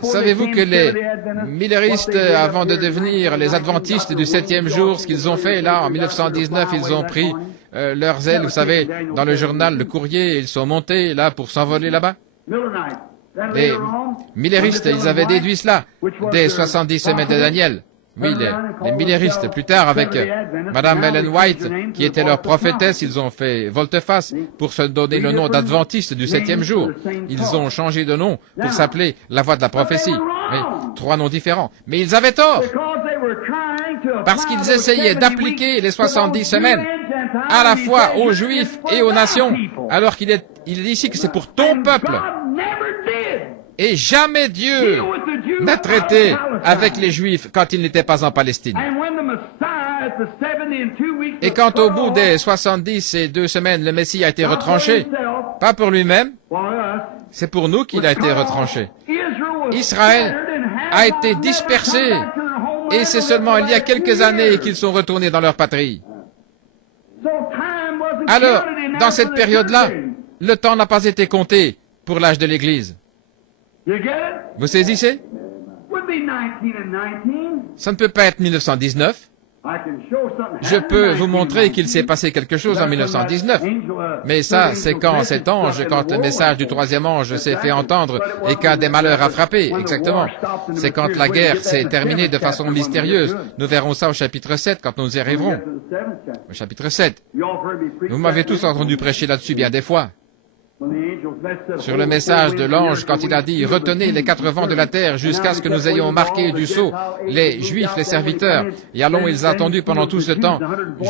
Savez-vous que les milleristes, avant de devenir les adventistes du 7e jour, ce qu'ils ont fait là, en 1919, ils ont pris leurs ailes, vous savez, dans le journal, le courrier, et ils sont montés là pour s'envoler là-bas. Les milleristes, ils avaient déduit cela des 70 semaines de Daniel. Oui, les milleristes, plus tard, avec Madame Ellen White, qui était leur prophétesse, ils ont fait volte-face pour se donner le nom d'adventiste du 7e jour. Ils ont changé de nom pour s'appeler la voix de la prophétie. Oui, 3 noms différents. Mais ils avaient tort, parce qu'ils essayaient d'appliquer les 70 semaines à la fois aux Juifs et aux nations, alors qu'il est dit ici que c'est pour ton peuple. Et jamais Dieu n'a traité avec les Juifs quand il n'était pas en Palestine. Et quand au bout des 70 et 2 semaines, le Messie a été retranché, pas pour lui-même, c'est pour nous qu'il a été retranché. Israël a été dispersé, et c'est seulement il y a quelques années qu'ils sont retournés dans leur patrie. Alors, dans cette période-là, le temps n'a pas été compté pour l'âge de l'Église. Vous saisissez? Ça ne peut pas être 1919. Je peux vous montrer qu'il s'est passé quelque chose en 1919. Mais ça, c'est quand cet ange, quand le message du troisième ange s'est fait entendre et qu'un des malheurs a frappé. Exactement. C'est quand la guerre s'est terminée de façon mystérieuse. Nous verrons ça au chapitre 7 quand nous y arriverons. Au chapitre 7. Vous m'avez tous entendu prêcher là-dessus bien des fois. Sur le message de l'ange, quand il a dit « Retenez les 4 vents de la terre jusqu'à ce que nous ayons marqué du sceau les Juifs, les serviteurs, et allons, ils ont attendu pendant tout ce temps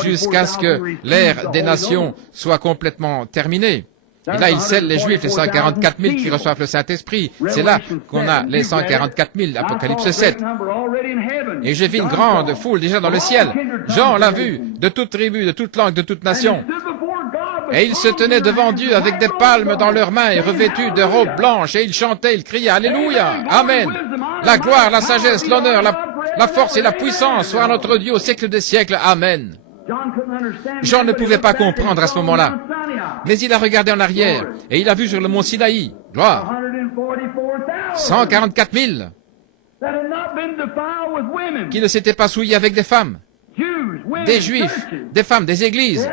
jusqu'à ce que l'ère des nations soit complètement terminée. » Et là, il scelle les Juifs, les 144 000 qui reçoivent le Saint-Esprit. C'est là qu'on a les 144 000, Apocalypse 7. Et j'ai vu une grande foule déjà dans le ciel. Jean l'a vu, de toute tribu, de toute langue, de toute nation. Et ils se tenaient devant Dieu avec des palmes dans leurs mains et revêtus de robes blanches. Et ils chantaient, ils criaient, Alléluia, Amen. La gloire, la sagesse, l'honneur, la force et la puissance soient à notre Dieu au siècle des siècles. Amen. Jean ne pouvait pas comprendre à ce moment-là. Mais il a regardé en arrière et il a vu sur le mont Sinaï, gloire, 144 000 qui ne s'étaient pas souillés avec des femmes, des Juifs, des femmes, des églises.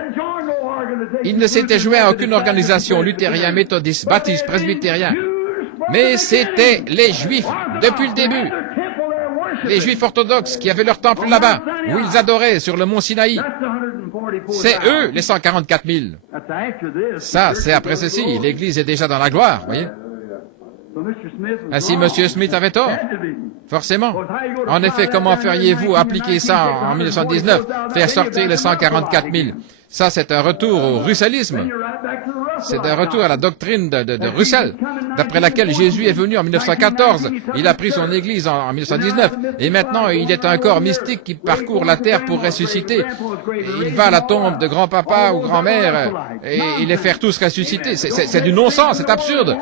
Ils ne s'étaient joints à aucune organisation, luthérien, méthodiste, baptiste, presbytérien. Mais c'étaient les Juifs, depuis le début. Les Juifs orthodoxes qui avaient leur temple là-bas, où ils adoraient sur le mont Sinaï. C'est eux, les 144 000. Ça, c'est après ceci. L'Église est déjà dans la gloire, voyez. Ainsi, M. Smith avait tort. Forcément. En effet, comment feriez-vous appliquer ça en 1919, faire sortir les 144 000? Ça, c'est un retour au russellisme. C'est un retour à la doctrine de Russell, d'après laquelle Jésus est venu en 1914. Il a pris son Église en 1919. Et maintenant, il est un corps mystique qui parcourt la terre pour ressusciter. Il va à la tombe de grand-papa ou grand-mère et il les fait tous ressusciter. C'est du non-sens, c'est absurde.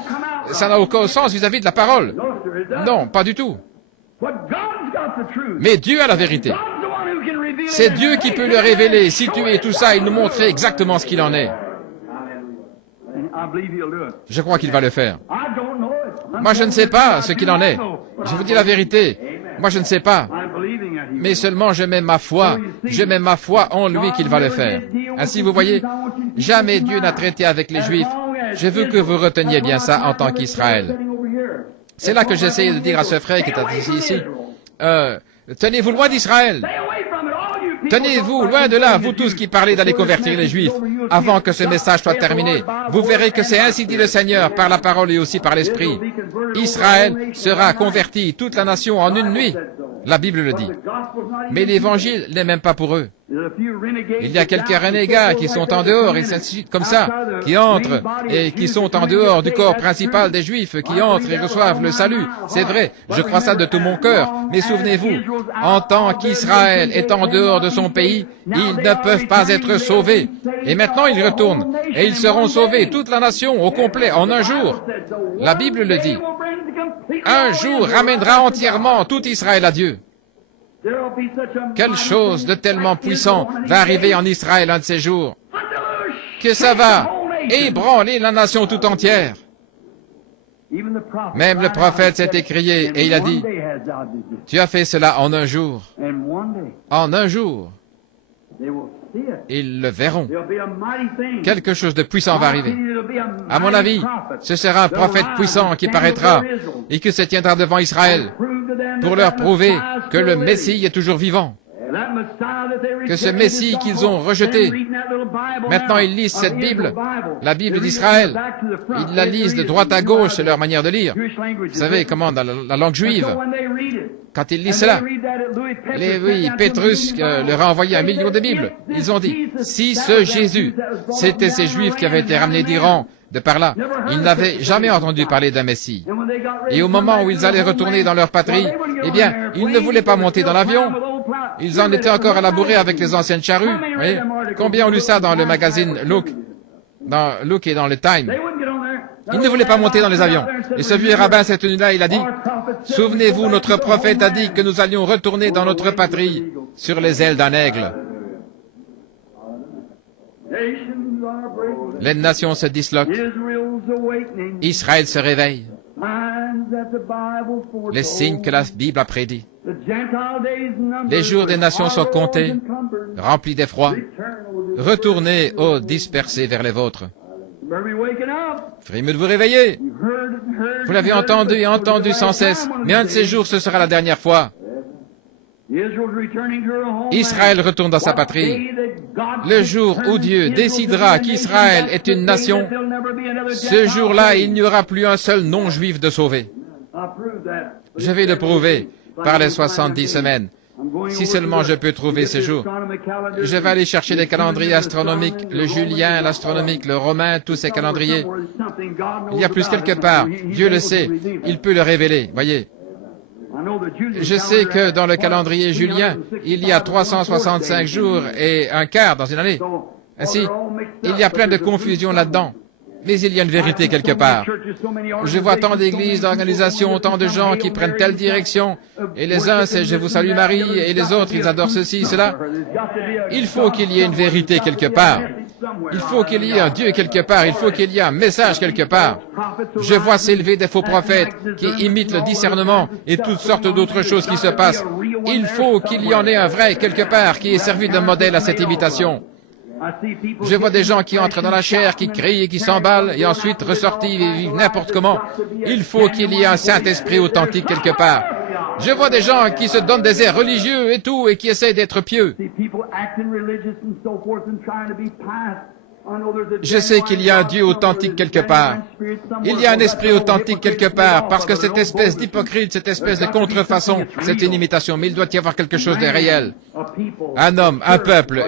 Ça n'a aucun sens vis-à-vis de la parole. Non, pas du tout. Mais Dieu a la vérité. C'est Dieu qui peut le révéler, situer tout ça et nous montrer exactement ce qu'il en est. Je crois qu'il va le faire. Moi, je ne sais pas ce qu'il en est. Je vous dis la vérité. Moi, je ne sais pas. Mais seulement je mets ma foi. Je mets ma foi en lui qu'il va le faire. Ainsi, vous voyez, jamais Dieu n'a traité avec les Juifs. Je veux que vous reteniez bien ça en tant qu'Israël. C'est là que j'essayais de dire à ce frère qui est assis ici. Tenez-vous loin d'Israël. Tenez-vous loin de là, vous tous qui parlez d'aller convertir les Juifs, avant que ce message soit terminé. Vous verrez que c'est ainsi dit le Seigneur, par la parole et aussi par l'Esprit. Israël sera converti, toute la nation, en une nuit. La Bible le dit. Mais l'Évangile n'est même pas pour eux. Il y a quelques renégats qui sont en dehors, et ainsi comme ça, qui entrent et qui sont en dehors du corps principal des Juifs, qui entrent et reçoivent le salut. C'est vrai, je crois ça de tout mon cœur. Mais souvenez-vous, en tant qu'Israël est en dehors de son pays, ils ne peuvent pas être sauvés. Et maintenant ils retournent, et ils seront sauvés, toute la nation, au complet, en un jour. La Bible le dit. Un jour ramènera entièrement tout Israël à Dieu. Quelque chose de tellement puissant va arriver en Israël un de ces jours, que ça va ébranler la nation tout entière. Même le prophète s'est écrié et il a dit, « Tu as fait cela en un jour. » En un jour. Ils le verront. Quelque chose de puissant va arriver. À mon avis, ce sera un prophète puissant qui paraîtra et qui se tiendra devant Israël pour leur prouver que le Messie est toujours vivant. Que ce Messie qu'ils ont rejeté, maintenant ils lisent cette Bible, la Bible d'Israël. Ils la lisent de droite à gauche, c'est leur manière de lire. Vous savez comment, dans la langue juive, quand ils lisent cela, Pétrus leur a envoyé 1 million de Bibles. Ils ont dit, si ce Jésus, c'était ces Juifs qui avaient été ramenés d'Iran, de par là, ils n'avaient jamais entendu parler d'un Messie. Et au moment où ils allaient retourner dans leur patrie, eh bien, ils ne voulaient pas monter dans l'avion. Ils en étaient encore à labourer avec les anciennes charrues. Voyez? Combien ont lu ça dans le magazine Look, et dans le Time? Ils ne voulaient pas monter dans les avions. Et ce vieux rabbin, cette nuit-là, il a dit, « Souvenez-vous, notre prophète a dit que nous allions retourner dans notre patrie sur les ailes d'un aigle. » Les nations se disloquent. Israël se réveille. Les signes que la Bible a prédits. Les jours des nations sont comptés, remplis d'effroi. Retournez, ô dispersés, vers les vôtres. Frémez de vous réveiller. Vous l'avez entendu et entendu sans cesse, mais un de ces jours, ce sera la dernière fois. Israël retourne dans sa patrie. Le jour où Dieu décidera qu'Israël est une nation, ce jour-là, il n'y aura plus un seul non-juif de sauvé. Je vais le prouver par les 70 semaines. Si seulement je peux trouver ces jours. Je vais aller chercher des calendriers astronomiques, le julien, l'astronomique, le romain, tous ces calendriers. Il y a plus quelque part. Dieu le sait. Il peut le révéler. Voyez. Je sais que dans le calendrier julien, il y a 365 jours et un quart dans une année. Ainsi, il y a plein de confusion là-dedans. Mais il y a une vérité quelque part. Je vois tant d'églises, d'organisations, tant de gens qui prennent telle direction, et les uns c'est « Je vous salue Marie », et les autres ils adorent ceci, cela. Il faut qu'il y ait une vérité quelque part. Il faut qu'il y ait un Dieu quelque part. Il faut qu'il y ait un message quelque part. Je vois s'élever des faux prophètes qui imitent le discernement et toutes sortes d'autres choses qui se passent. Il faut qu'il y en ait un vrai quelque part qui ait servi de modèle à cette imitation. Je vois des gens qui entrent dans la chair, qui crient et qui s'emballent, et ensuite ressortis et vivent n'importe comment. Il faut qu'il y ait un Saint-Esprit authentique quelque part. Je vois des gens qui se donnent des airs religieux et tout, et qui essaient d'être pieux. Je sais qu'il y a un Dieu authentique quelque part. Il y a un esprit authentique quelque part, parce que cette espèce d'hypocrite, cette espèce de contrefaçon, c'est une imitation, mais il doit y avoir quelque chose de réel. Un homme, un peuple,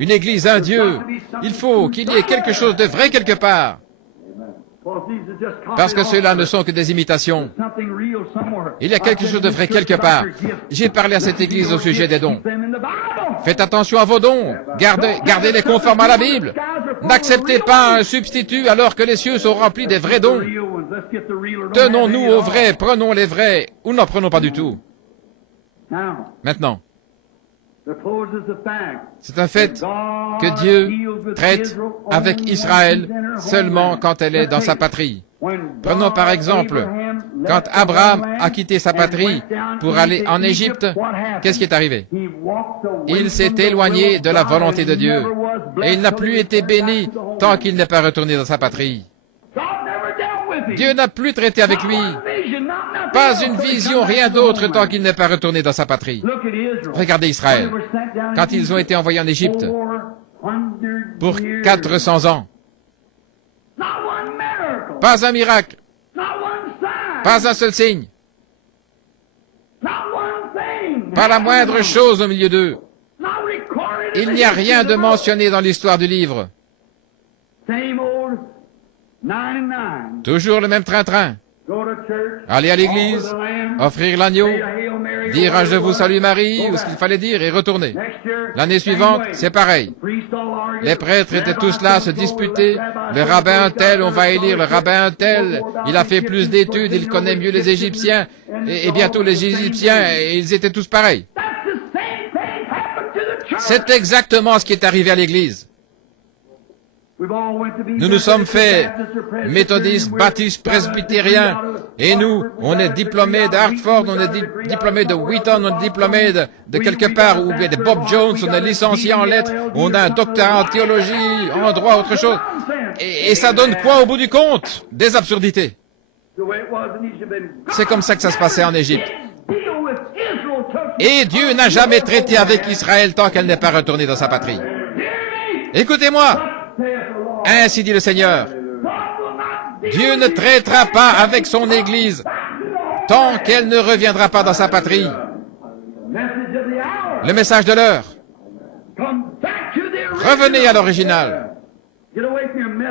une église, un Dieu. Il faut qu'il y ait quelque chose de vrai quelque part. Parce que ceux-là ne sont que des imitations. Il y a quelque chose de vrai quelque part. J'ai parlé à cette église au sujet des dons. Faites attention à vos dons. Gardez-les conformes à la Bible. N'acceptez pas un substitut alors que les cieux sont remplis des vrais dons. Tenons-nous aux vrais, prenons les vrais, ou n'en prenons pas du tout. Maintenant, c'est un fait que Dieu traite avec Israël seulement quand elle est dans sa patrie. Prenons par exemple, quand Abraham a quitté sa patrie pour aller en Égypte, qu'est-ce qui est arrivé? Il s'est éloigné de la volonté de Dieu et il n'a plus été béni tant qu'il n'est pas retourné dans sa patrie. Dieu n'a plus traité avec lui. Pas une vision, rien d'autre tant qu'il n'est pas retourné dans sa patrie. Regardez Israël. Quand ils ont été envoyés en Égypte pour 400 ans. Pas un miracle. Pas un seul signe. Pas la moindre chose au milieu d'eux. Il n'y a rien de mentionné dans l'histoire du livre. Toujours le même train-train. Aller à l'église, offrir l'agneau, dire un « Je vous salue Marie » ou ce qu'il fallait dire et retourner. L'année suivante, c'est pareil. Les prêtres étaient tous là à se disputer. Le rabbin tel, on va élire le rabbin tel. Il a fait plus d'études, il connaît mieux les Égyptiens. Et bientôt les Égyptiens, ils étaient tous pareils. C'est exactement ce qui est arrivé à l'église. Nous nous sommes faits méthodistes, baptistes, presbytériens, et nous, on est diplômés d'Hartford, on est diplômés de Wheaton, on est diplômés de quelque part, ou bien de Bob Jones, on est licencié en lettres, on a un doctorat en théologie, en droit, autre chose. Et ça donne quoi au bout du compte? Des absurdités. C'est comme ça que ça se passait en Égypte. Et Dieu n'a jamais traité avec Israël tant qu'elle n'est pas retournée dans sa patrie. Écoutez-moi. Ainsi dit le Seigneur. Dieu ne traitera pas avec son Église tant qu'elle ne reviendra pas dans sa patrie. Le message de l'heure. Revenez à l'original.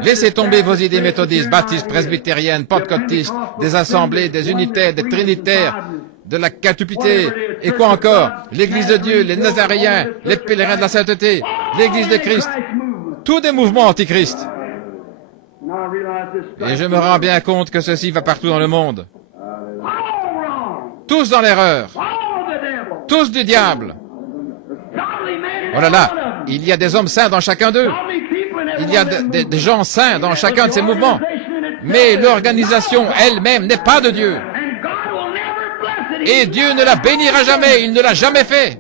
Laissez tomber vos idées méthodistes, baptistes, presbytériennes, pentecôtistes, des assemblées, des unitaires, des trinitaires, de la quintupité, et quoi encore? L'Église de Dieu, les Nazaréens, les pèlerins de la sainteté, l'Église de Christ. Tous des mouvements antichrist. Et je me rends bien compte que ceci va partout dans le monde. Tous dans l'erreur. Tous du diable. Oh là là, il y a des hommes saints dans chacun d'eux. Il y a des gens saints dans chacun de ces mouvements. Mais l'organisation elle-même n'est pas de Dieu. Et Dieu ne la bénira jamais, il ne l'a jamais fait.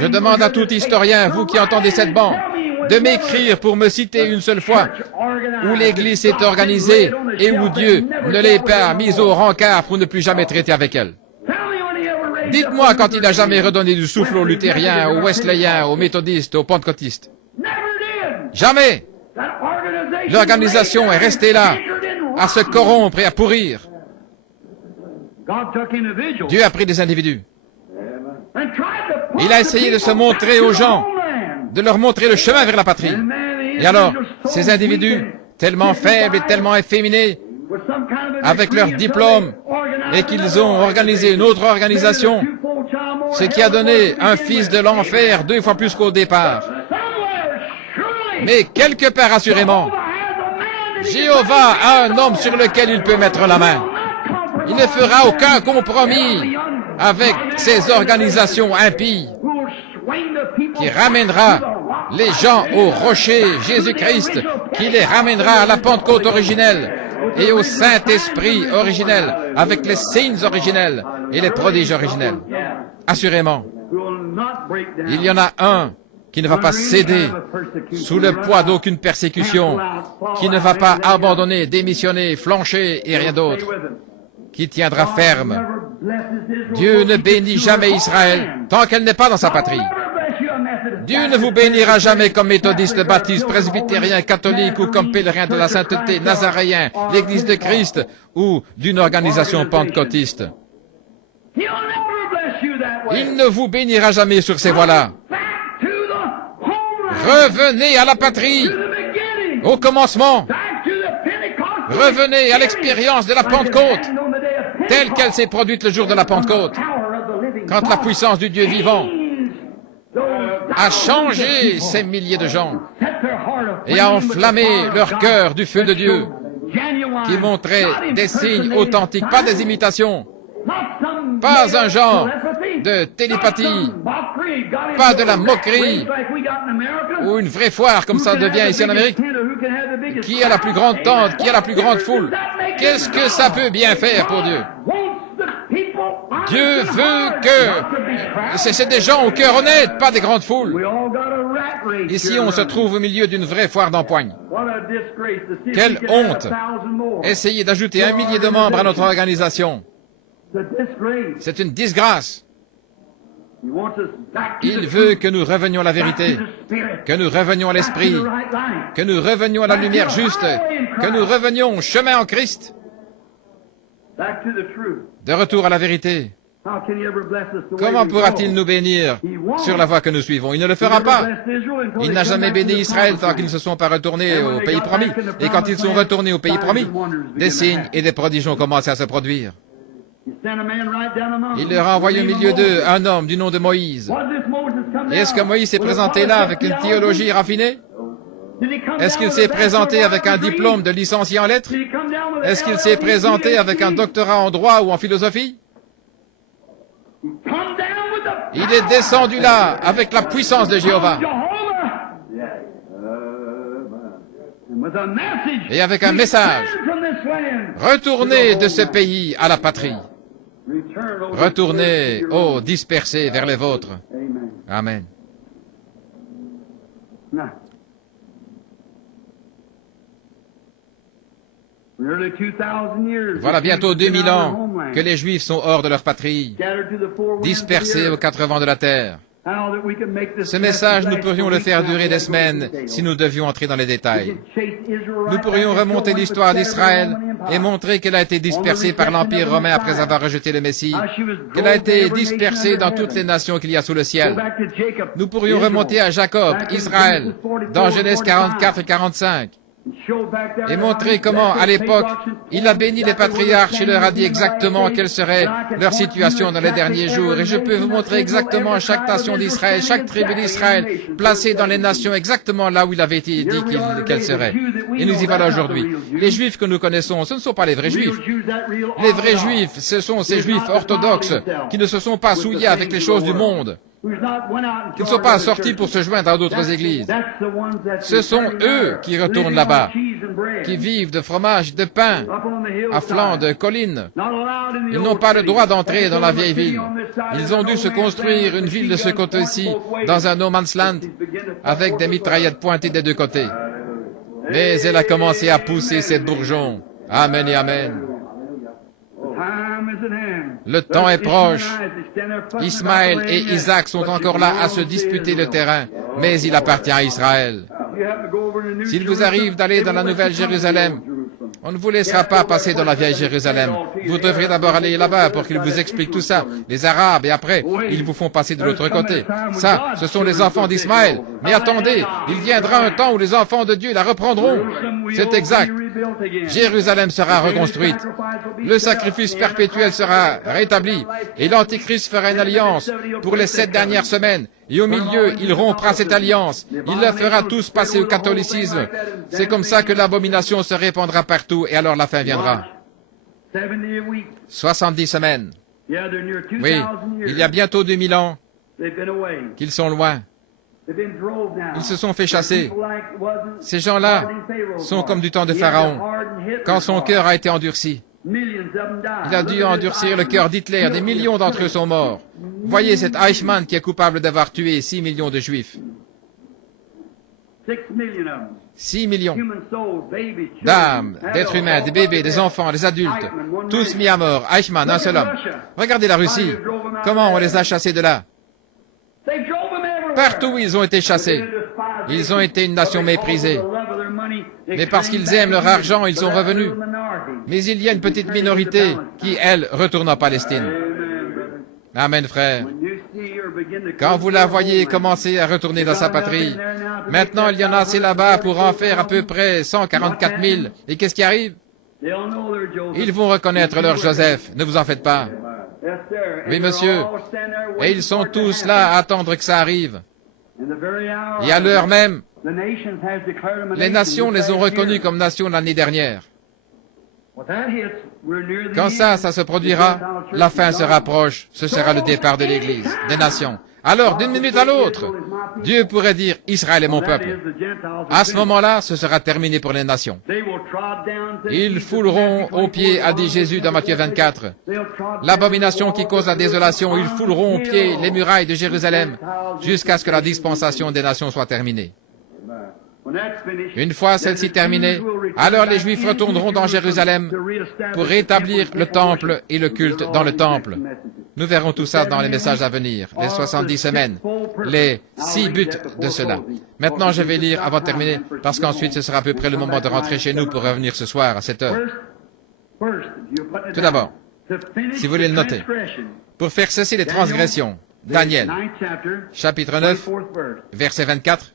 Je demande à tout historien, vous qui entendez cette bande, de m'écrire pour me citer une seule fois où l'Église s'est organisée et où Dieu ne l'ait pas mise au rencard pour ne plus jamais traiter avec elle. Dites-moi quand il n'a jamais redonné du souffle aux luthériens, aux wesleyens, aux méthodistes, aux pentecôtistes. Jamais. L'organisation est restée là, à se corrompre et à pourrir. Dieu a pris des individus. Il a essayé de se montrer aux gens, de leur montrer le chemin vers la patrie. Et alors, ces individus, tellement faibles et tellement efféminés, avec leur diplôme, et qu'ils ont organisé une autre organisation, ce qui a donné un fils de l'enfer 2 fois plus qu'au départ. Mais quelque part, assurément, Jéhovah a un homme sur lequel il peut mettre la main. Il ne fera aucun compromis avec ces organisations impies qui ramènera les gens au rocher Jésus-Christ, qui les ramènera à la Pentecôte originelle et au Saint-Esprit originel, avec les signes originels et les prodiges originels. Assurément, il y en a un qui ne va pas céder sous le poids d'aucune persécution, qui ne va pas abandonner, démissionner, flancher et rien d'autre, qui tiendra ferme. Dieu ne bénit jamais Israël tant qu'elle n'est pas dans sa patrie. Dieu ne vous bénira jamais comme méthodiste, baptiste, presbytérien, catholique ou comme pèlerin de la sainteté, nazaréen, l'Église de Christ ou d'une organisation pentecôtiste. Il ne vous bénira jamais sur ces voies-là. Revenez à la patrie, au commencement. Revenez à l'expérience de la Pentecôte, telle qu'elle s'est produite le jour de la Pentecôte, quand la puissance du Dieu vivant a changé ces milliers de gens et a enflammé leur cœur du feu de Dieu, qui montrait des signes authentiques, pas des imitations, pas un genre de télépathie, pas de la moquerie, ou une vraie foire comme ça devient ici en Amérique. Qui a la plus grande tente, qui a la plus grande foule? Qu'est-ce que ça peut bien faire pour Dieu? Dieu veut que c'est des gens au cœur honnête, pas des grandes foules. Ici, on se trouve au milieu d'une vraie foire d'empoigne. Quelle honte! Essayez d'ajouter 1 millier de membres à notre organisation. C'est une disgrâce. Il veut que nous revenions à la vérité, que nous revenions à l'esprit, que nous revenions à la lumière juste, que nous revenions au chemin en Christ. De retour à la vérité. Comment pourra-t-il nous bénir sur la voie que nous suivons? Il ne le fera pas. Il n'a jamais béni Israël tant qu'ils ne se sont pas retournés au pays promis. Et quand ils sont retournés au pays promis, des signes et des prodiges ont commencé à se produire. Il leur a envoyé au milieu d'eux un homme du nom de Moïse. Et est-ce que Moïse s'est présenté là avec une théologie raffinée? Est-ce qu'il s'est présenté avec un diplôme de licencié en lettres? Est-ce qu'il s'est présenté avec un doctorat en droit ou en philosophie? Il est descendu là avec la puissance de Jéhovah et avec un message. Retournez de ce pays à la patrie. Retournez, ô dispersés, vers les vôtres. Amen. Voilà bientôt 2000 ans que les Juifs sont hors de leur patrie, dispersés aux 4 vents de la terre. Ce message, nous pourrions le faire durer des semaines si nous devions entrer dans les détails. Nous pourrions remonter l'histoire d'Israël et montrer qu'elle a été dispersée par l'Empire romain après avoir rejeté le Messie, qu'elle a été dispersée dans toutes les nations qu'il y a sous le ciel. Nous pourrions remonter à Jacob, Israël, dans Genèse 44 et 45, et montrer comment, à l'époque, il a béni les patriarches et leur a dit exactement quelle serait leur situation dans les derniers jours. Et je peux vous montrer exactement chaque nation d'Israël, chaque tribu d'Israël, placée dans les nations exactement là où il avait été dit qu'elle serait. Et nous y voilà aujourd'hui. Les Juifs que nous connaissons, ce ne sont pas les vrais Juifs. Les vrais Juifs, ce sont ces Juifs orthodoxes qui ne se sont pas souillés avec les choses du monde. Ils ne sont pas sortis pour se joindre à d'autres églises. Ce sont eux qui retournent là-bas, qui vivent de fromage, de pain, à flanc de collines. Ils n'ont pas le droit d'entrer dans la vieille ville. Ils ont dû se construire une ville de ce côté-ci, dans un no man's land, avec des mitraillettes pointées des deux côtés. Mais elle a commencé à pousser ses bourgeons. Amen et amen. Le temps est proche. Ismaël et Isaac sont encore là à se disputer le terrain, mais il appartient à Israël. S'il vous arrive d'aller dans la Nouvelle Jérusalem, on ne vous laissera pas passer dans la vieille Jérusalem. Vous devrez d'abord aller là-bas pour qu'ils vous expliquent tout ça, les Arabes, et après, ils vous font passer de l'autre côté. Ça, ce sont les enfants d'Ismaël. Mais attendez, il viendra un temps où les enfants de Dieu la reprendront. C'est exact. Jérusalem sera reconstruite. Le sacrifice perpétuel sera rétabli. Et l'Antichrist fera une alliance pour les 7 dernières semaines. Et au milieu, il rompra cette alliance. Il leur fera tous passer au catholicisme. C'est comme ça que l'abomination se répandra partout et alors la fin viendra. 70 semaines. Oui, il y a bientôt 2000 ans qu'ils sont loin. Ils se sont fait chasser. Ces gens-là sont comme du temps de Pharaon, quand son cœur a été endurci. Il a dû endurcir le cœur d'Hitler. Des millions d'entre eux sont morts. Voyez cet Eichmann qui est coupable d'avoir tué 6 millions de Juifs. 6 millions d'âmes, d'êtres humains, des bébés, des enfants, des adultes, tous mis à mort. Eichmann, un seul homme. Regardez la Russie. Comment on les a chassés de là? Partout où ils ont été chassés. Ils ont été une nation méprisée. Mais parce qu'ils aiment leur argent, ils sont revenus. Mais il y a une petite minorité qui, elle, retourne en Palestine. Amen, frère. Quand vous la voyez commencer à retourner dans sa patrie, maintenant il y en a assez là-bas pour en faire à peu près 144 000. Et qu'est-ce qui arrive? Ils vont reconnaître leur Joseph. Ne vous en faites pas. Oui, monsieur. Et ils sont tous là à attendre que ça arrive. Et à l'heure même, les nations les ont reconnus comme nations l'année dernière. Quand ça se produira, la fin se rapproche. Ce sera le départ de l'Église, des nations. Alors, d'une minute à l'autre, Dieu pourrait dire « Israël est mon peuple ». À ce moment-là, ce sera terminé pour les nations. Ils fouleront aux pieds, a dit Jésus dans Matthieu 24. L'abomination qui cause la désolation, ils fouleront aux pieds les murailles de Jérusalem jusqu'à ce que la dispensation des nations soit terminée. Une fois celle-ci terminée, alors les Juifs retourneront dans Jérusalem pour rétablir le temple et le culte dans le temple. Nous verrons tout ça dans les messages à venir, les 70 semaines, les 6 buts de cela. Maintenant, je vais lire avant de terminer, parce qu'ensuite ce sera à peu près le moment de rentrer chez nous pour revenir ce soir à 7 heures. Tout d'abord, si vous voulez le noter, pour faire cesser les transgressions, Daniel, chapitre 9, verset 24,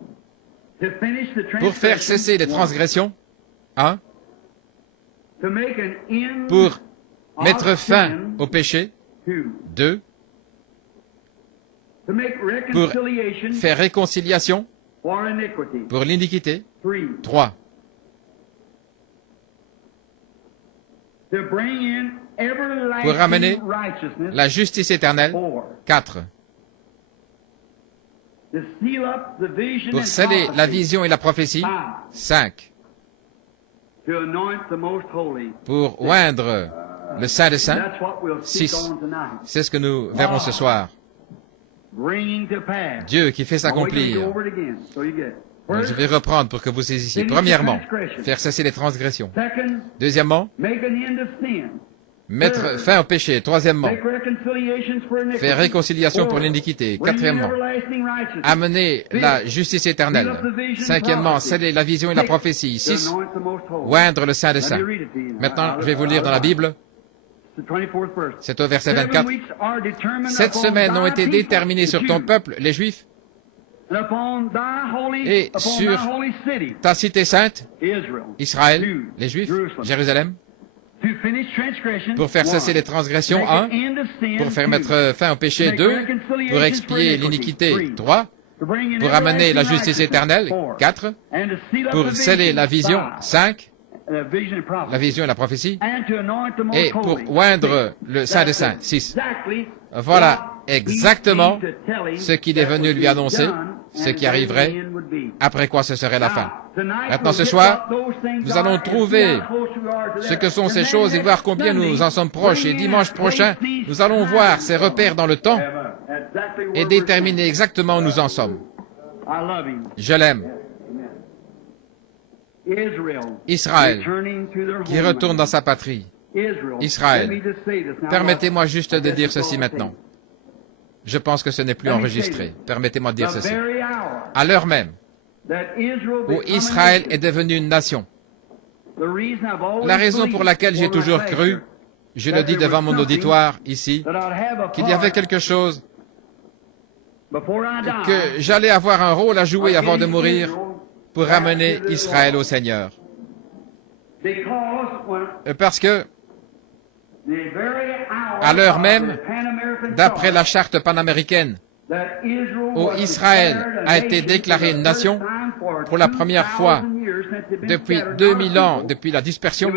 pour faire cesser les transgressions, 1, pour mettre fin au péché, 2, pour faire réconciliation pour l'iniquité, 3, pour ramener la justice éternelle, 4, pour sceller la vision et la prophétie, 5, pour oindre le Saint des Saints, 6. C'est ce que nous verrons ce soir. Dieu qui fait s'accomplir. Donc, je vais reprendre pour que vous saisissiez. Premièrement, faire cesser les transgressions. Deuxièmement, mettre fin au péché. Troisièmement, faire réconciliation pour l'iniquité. Quatrièmement, amener la justice éternelle. Cinquièmement, sceller la vision et la prophétie. 6, oindre le Saint des Saints. Maintenant, je vais vous lire dans la Bible. C'est au verset 24. 7 semaines ont été déterminées sur ton peuple, les Juifs, et sur ta cité sainte, Israël, les Juifs, Jérusalem, pour faire cesser les transgressions, 1, pour faire mettre fin au péché, 2, pour expier l'iniquité, 3, pour amener la justice éternelle, 4, pour sceller la vision, 5, la vision et la prophétie, et pour oindre le Saint des Saints, 6. Voilà exactement ce qu'il est venu lui annoncer, ce qui arriverait, après quoi ce serait la fin. Maintenant, ce soir, nous allons trouver ce que sont ces choses et voir combien nous en sommes proches. Et dimanche prochain, nous allons voir ces repères dans le temps et déterminer exactement où nous en sommes. Je l'aime. Israël, qui retourne dans sa patrie. Israël. Permettez-moi juste de dire ceci maintenant. Je pense que ce n'est plus enregistré. Permettez-moi de dire ceci. À l'heure même où Israël est devenu une nation, la raison pour laquelle j'ai toujours cru, je le dis devant mon auditoire ici, qu'il y avait quelque chose que j'allais avoir un rôle à jouer avant de mourir pour ramener Israël au Seigneur. Parce que, à l'heure même, d'après la charte panaméricaine, où Israël a été déclaré une nation pour la première fois depuis 2000 ans, depuis la dispersion,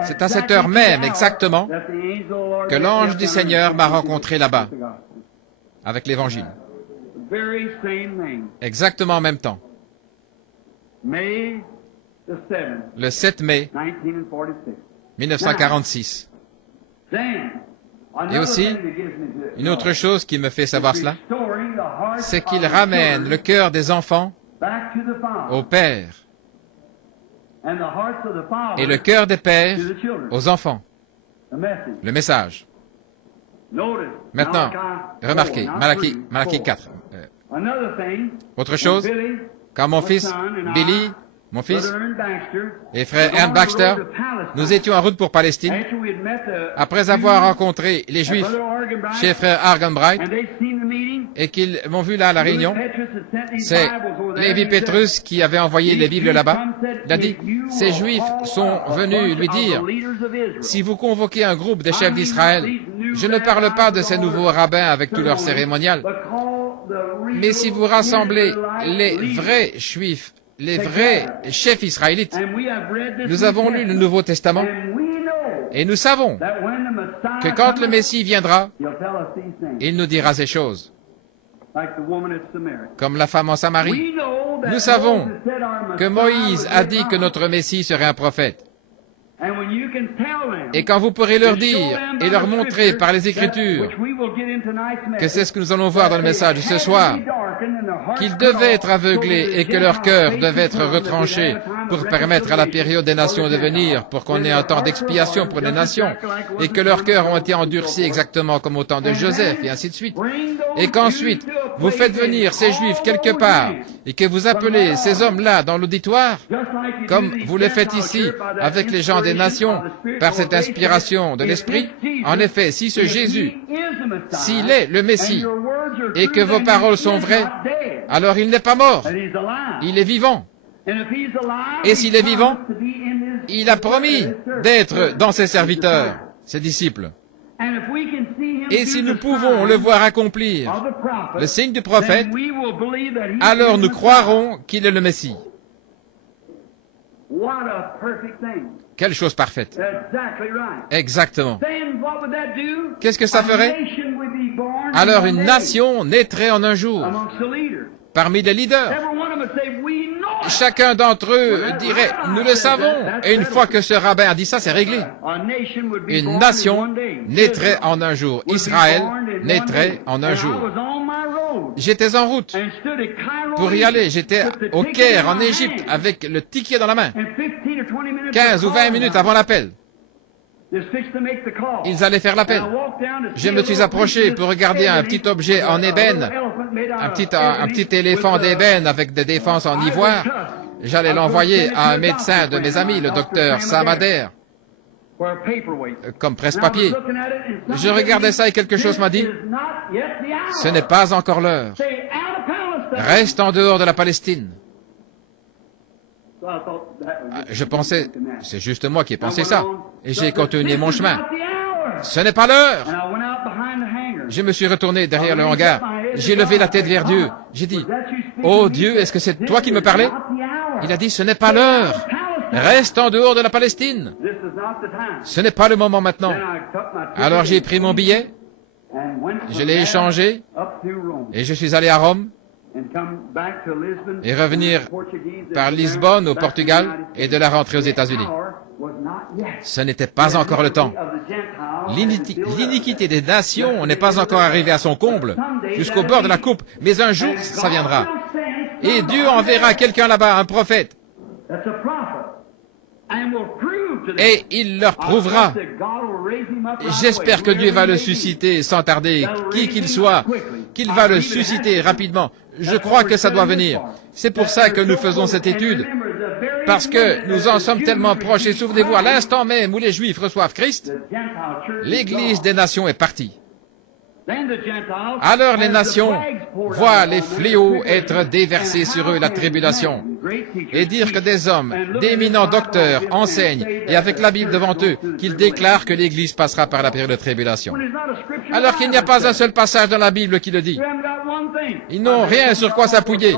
c'est à cette heure même exactement que l'ange du Seigneur m'a rencontré là-bas, avec l'Évangile. Exactement en même temps. Le 7 mai 1946. Et aussi, une autre chose qui me fait savoir cela, c'est qu'il ramène le cœur des enfants au Père et le cœur des pères aux enfants. Le message. Maintenant, remarquez, Malachie 4. Autre chose, quand mon fils Billy, mon fils, et frère Ern Baxter, nous étions en route pour Palestine, après avoir rencontré les Juifs chez frère Argenbright, et qu'ils m'ont vu là à la réunion, c'est Lévi Petrus qui avait envoyé les Bibles là-bas. Il a dit, ces Juifs sont venus lui dire, si vous convoquez un groupe des chefs d'Israël, je ne parle pas de ces nouveaux rabbins avec tout leur cérémonial, mais si vous rassemblez les vrais Juifs, les vrais chefs israélites, nous avons lu le Nouveau Testament et nous savons que quand le Messie viendra, il nous dira ces choses. Comme la femme en Samarie. Nous savons que Moïse a dit que notre Messie serait un prophète. Et quand vous pourrez leur dire et leur montrer par les Écritures que c'est ce que nous allons voir dans le message de ce soir, qu'ils devaient être aveuglés et que leur cœur devait être retranché pour permettre à la période des nations de venir, pour qu'on ait un temps d'expiation pour les nations, et que leurs cœurs ont été endurcis exactement comme au temps de Joseph, et ainsi de suite. Et qu'ensuite, vous faites venir ces Juifs quelque part, et que vous appelez ces hommes-là dans l'auditoire, comme vous le faites ici avec les gens des nations, par cette inspiration de l'Esprit. En effet, si ce Jésus, s'il est le Messie, et que vos paroles sont vraies, alors il n'est pas mort, il est vivant. Et s'il est vivant, il a promis d'être dans ses serviteurs, ses disciples. Et si nous pouvons le voir accomplir le signe du prophète, alors nous croirons qu'il est le Messie. Quelle chose parfaite. Exactement. Qu'est-ce que ça ferait? Alors une nation naîtrait en un jour, parmi les leaders. Chacun d'entre eux dirait, nous le savons. Et une fois que ce rabbin a dit ça, c'est réglé. Une nation naîtrait en un jour. Israël naîtrait en un jour. J'étais en route pour y aller. J'étais au Caire, en Égypte, avec le ticket dans la main. 15 ou 20 minutes avant l'appel. Ils allaient faire l'appel. Je me suis approché pour regarder un petit objet en ébène, un petit éléphant d'ébène avec des défenses en ivoire. J'allais l'envoyer à un médecin de mes amis, le docteur Samader, comme presse-papier. Je regardais ça et quelque chose m'a dit, ce n'est pas encore l'heure. Reste en dehors de la Palestine. Je pensais, c'est juste moi qui ai pensé ça. Et j'ai continué mon chemin. Ce n'est pas l'heure. Je me suis retourné derrière le hangar. J'ai levé la tête vers Dieu. J'ai dit, oh Dieu, est-ce que c'est toi qui me parlais? Il a dit, ce n'est pas l'heure. reste en dehors de la Palestine. Ce n'est pas le moment maintenant. Alors j'ai pris mon billet, je l'ai échangé, et je suis allé à Rome, et revenir par Lisbonne au Portugal, et de la rentrer aux États-Unis. Ce n'était pas encore le temps. L'iniquité des nations n'est pas encore arrivée à son comble, jusqu'au bord de la coupe, mais un jour, ça viendra. Et Dieu enverra quelqu'un là-bas, un prophète. Et il leur prouvera. J'espère que Dieu va le susciter sans tarder, qui qu'il soit, qu'il va le susciter rapidement. Je crois que ça doit venir. C'est pour ça que nous faisons cette étude. Parce que nous en sommes tellement proches. Et souvenez-vous, à l'instant même où les Juifs reçoivent Christ, l'Église des nations est partie. Alors les nations voient les fléaux être déversés sur eux, la tribulation, et dire que des hommes, d'éminents docteurs, enseignent, et avec la Bible devant eux, qu'ils déclarent que l'Église passera par la période de tribulation. Alors qu'il n'y a pas un seul passage dans la Bible qui le dit. Ils n'ont rien sur quoi s'appuyer.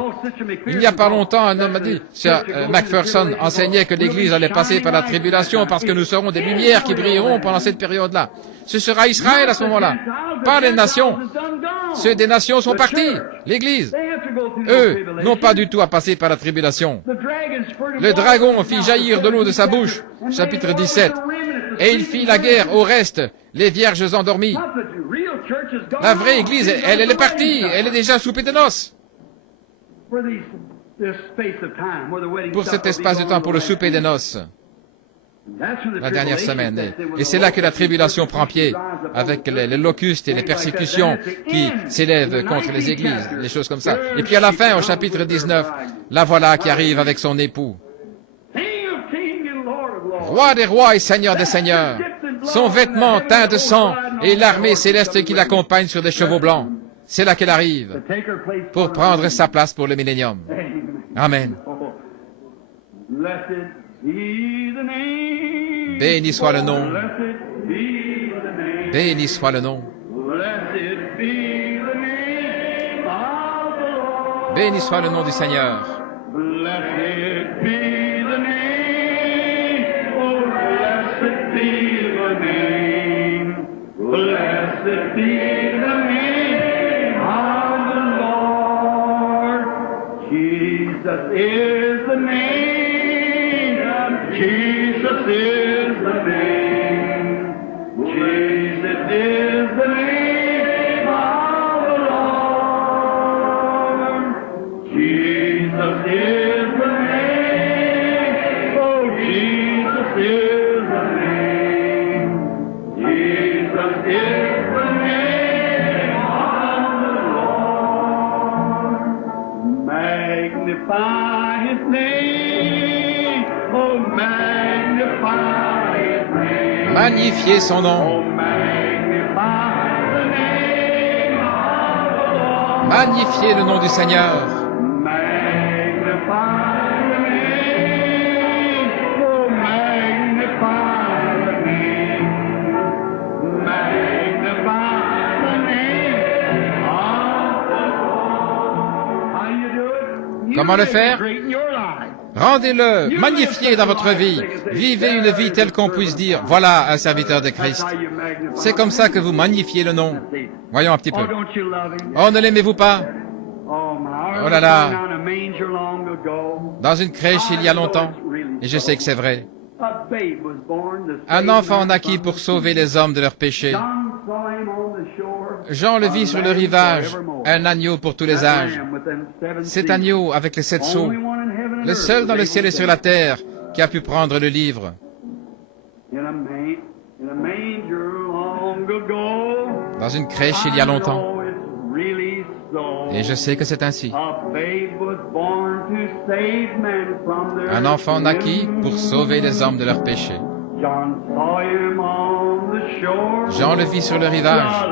Il n'y a pas longtemps, un homme m'a dit, Sir Macpherson enseignait que l'Église allait passer par la tribulation parce que nous serons des lumières qui brilleront pendant cette période-là. Ce sera Israël à ce moment-là, pas les nations. Ceux des nations sont partis, l'Église. Eux n'ont pas du tout à passer par la tribulation. Le dragon fit jaillir de l'eau de sa bouche, chapitre 17, et il fit la guerre au reste, les vierges endormies. La vraie Église, elle est partie, elle est déjà soupée de noces. Pour cet espace de temps, pour le souper des noces. La dernière semaine. Et c'est là que la tribulation prend pied, avec les locustes et les persécutions qui s'élèvent contre les églises, les choses comme ça. Et puis à la fin, au chapitre 19, la voilà qui arrive avec son époux. Roi des rois et seigneur des seigneurs, son vêtement teint de sang et l'armée céleste qui l'accompagne sur des chevaux blancs. C'est là qu'elle arrive, pour prendre sa place pour le millénium. Amen. Béni soit le nom. Béni soit le nom. Béni soit le nom du Seigneur. Magnifiez son nom. Magnifiez le nom du Seigneur. Comment le faire? Rendez-le, magnifiez dans votre vie. Vivez une vie telle qu'on puisse dire, voilà un serviteur de Christ. C'est comme ça que vous magnifiez le nom. Voyons un petit peu. Oh, ne l'aimez-vous pas? Oh là là. Dans une crèche il y a longtemps, et je sais que c'est vrai. Un enfant naquit pour sauver les hommes de leurs péchés. Jean le vit sur le rivage, un agneau pour tous les âges. Cet agneau avec les 7 sceaux, le seul dans le ciel et sur la terre qui a pu prendre le livre. Dans une crèche il y a longtemps. Et je sais que c'est ainsi. Un enfant naquit pour sauver les hommes de leurs péchés. Jean le vit sur le rivage.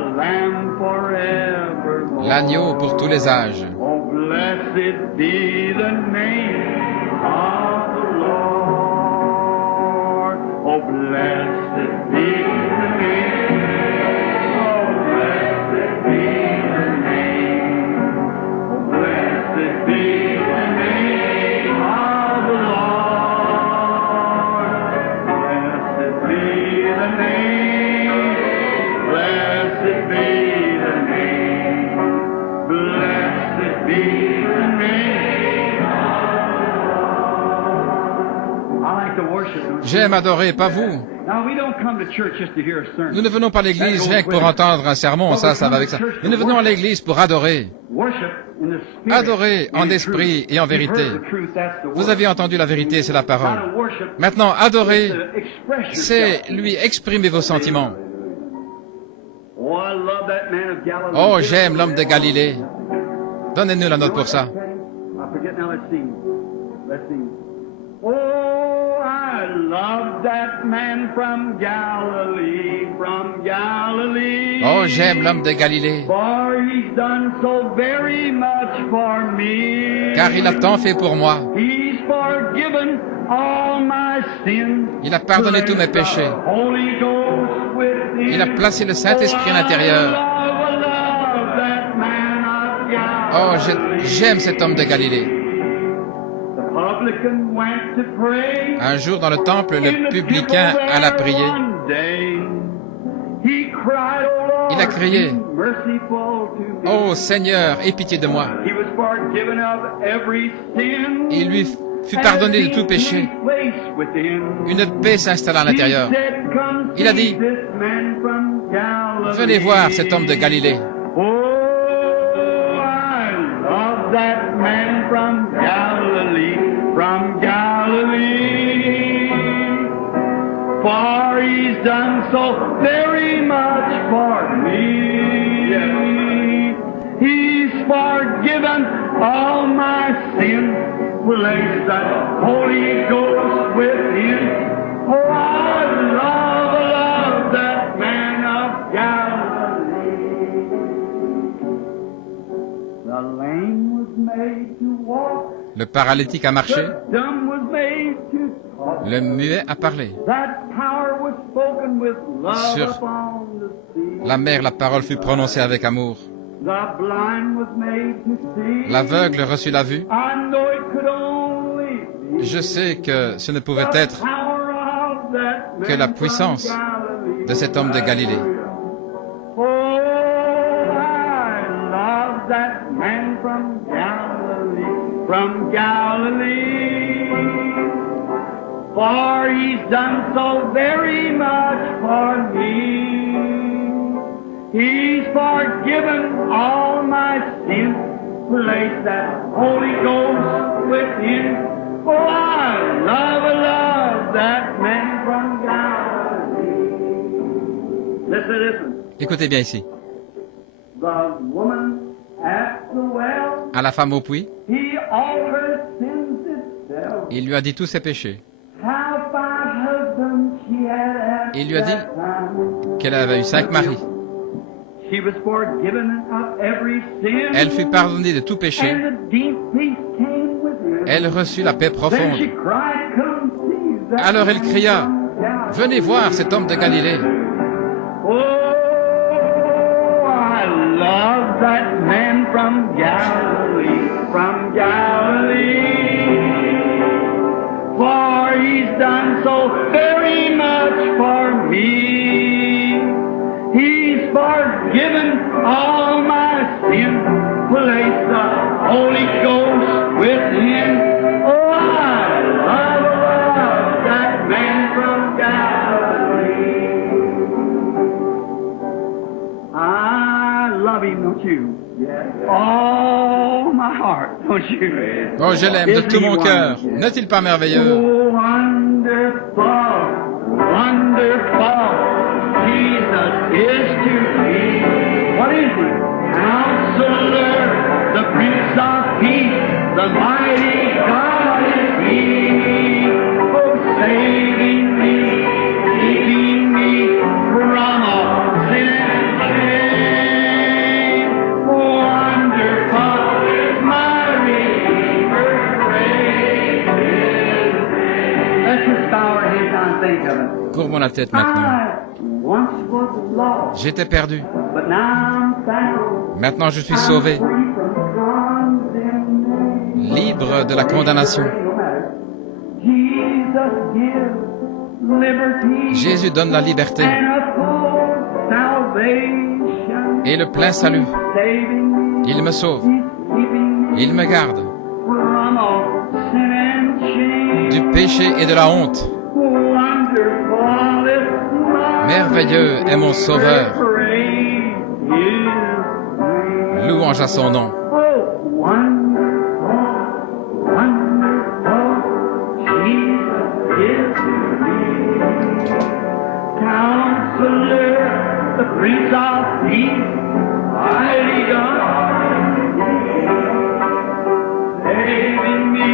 L'agneau pour tous les âges. J'aime adorer, pas vous. Nous ne venons pas à l'église rien que pour entendre un sermon, ça va avec ça. Mais nous venons à l'église pour adorer. Adorer en esprit et en vérité. Vous avez entendu la vérité, c'est la parole. Maintenant, adorer, c'est lui exprimer vos sentiments. Oh, j'aime l'homme de Galilée. Donnez-nous la note pour ça. Oh, I love that man from Galilee, Oh, j'aime l'homme de Galilée. For he's done so very much for me. Car il a tant fait pour moi. He's forgiven all my sins. Il a pardonné tous mes péchés. Il a placé le Saint-Esprit à l'intérieur. Oh, j'aime cet homme de Galilée. Un jour dans le temple, le publicain alla prier. Il a crié, « Oh Seigneur, aie pitié de moi. » Il lui fut pardonné de tout péché. Une paix s'installa à l'intérieur. Il a dit, « Venez voir cet homme de Galilée. » That man from Galilee, for he's done so very much for me. He's forgiven all my sins, place that Holy Ghost within. Oh, I love that man of Galilee. The lame Le paralytique a marché. Le muet a parlé. Sur la mer, la parole fut prononcée avec amour. L'aveugle reçut la vue. Je sais que ce ne pouvait être que la puissance de cet homme de Galilée. From Galilee, for he's done so very much for me. He's forgiven all my sins, place that Holy Ghost within. Oh, I love that man from Galilee. Listen. Écoutez bien ici. The woman at the well, à la femme au puits, il lui a dit tous ses péchés. Il lui a dit qu'elle avait eu 5 maris. Elle fut pardonnée de tout péché. Elle reçut la paix profonde. Alors elle cria, « Venez voir cet homme de Galilée. » Love that man from Galilee, for he's done so very much for me. He's forgiven all my sins, place the Holy Ghost within. Oh, I love that man from Galilee. I love him, don't you? Oh, my heart, don't you? Oh, je l'aime de tout mon cœur. N'est-il pas merveilleux? Oh, wonderful, wonderful, Jesus is to me. What is he? Counselor, the Prince of Peace, the mighty God is he. Oh, saving me, keeping me from all sin and shame. Wonderful is my Redeemer, praise His name. Let's just bow our heads and think of it. Courbons la tête maintenant. J'étais perdu. Maintenant je suis sauvé. Libre de la condamnation. Jésus donne la liberté et le plein salut. Il me sauve. Il me garde du péché et de la honte. Merveilleux est mon Sauveur. Louange à son nom. The Prince of Peace, mighty God, saving me,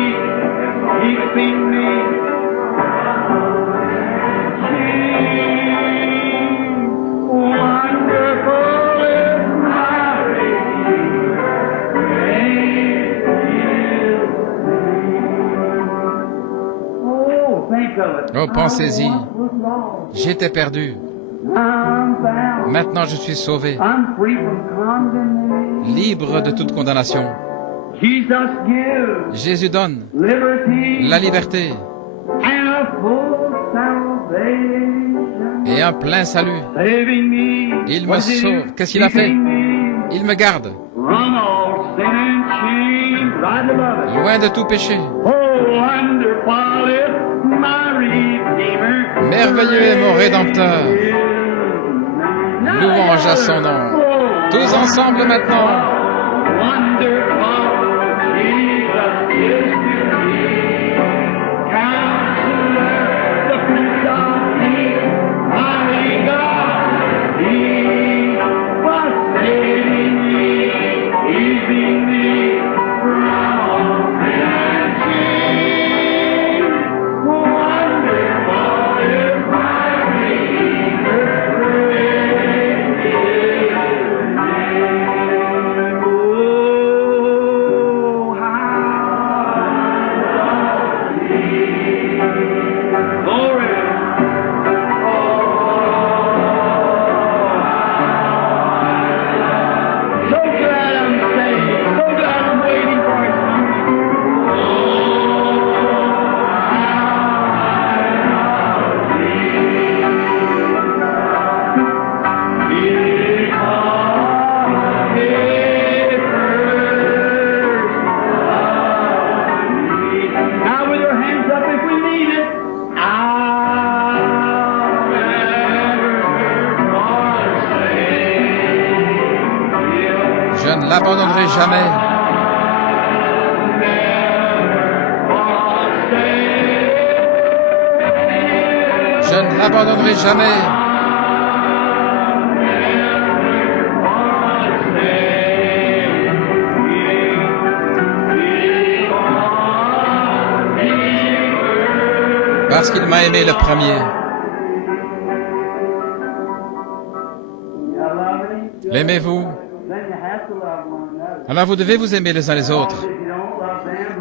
keeping me, wonderful is my Redeemer, great is He. Oh, think of it. Oh, pensez-y. J'étais perdu. Maintenant je suis sauvé, libre de toute condamnation. Jésus donne la liberté et un plein salut. Il me sauve. Qu'est-ce qu'il a fait? Il me garde. Loin de tout péché. Merveilleux est mon Rédempteur. Louange à son nom. Tous ensemble maintenant. Je ne l'abandonnerai jamais. Je ne l'abandonnerai jamais. Parce qu'il m'a aimé le premier. L'aimez-vous? Alors vous devez vous aimer les uns les autres.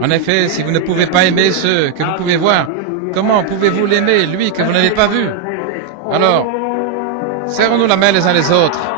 En effet, si vous ne pouvez pas aimer ceux que vous pouvez voir, comment pouvez-vous l'aimer, lui que vous n'avez pas vu? Alors, serrons-nous la main les uns les autres.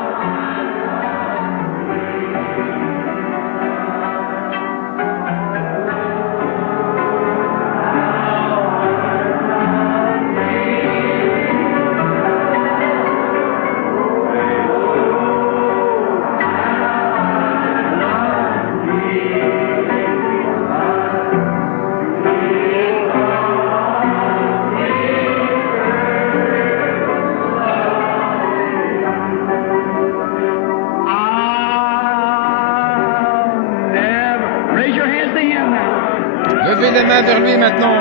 Levez les mains vers lui maintenant.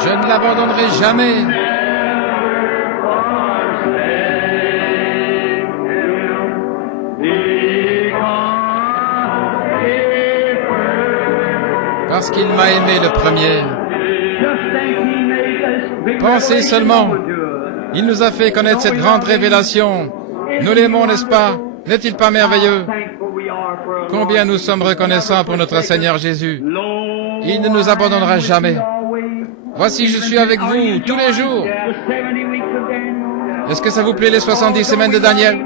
Je ne l'abandonnerai jamais. Parce qu'il m'a aimé le premier. Pensez seulement, il nous a fait connaître cette grande révélation. Nous l'aimons, n'est-ce pas? N'est-il pas merveilleux? Combien nous sommes reconnaissants pour notre Seigneur Jésus. Il ne nous abandonnera jamais. Voici, je suis avec vous tous les jours. Est-ce que ça vous plaît les 70 semaines de Daniel?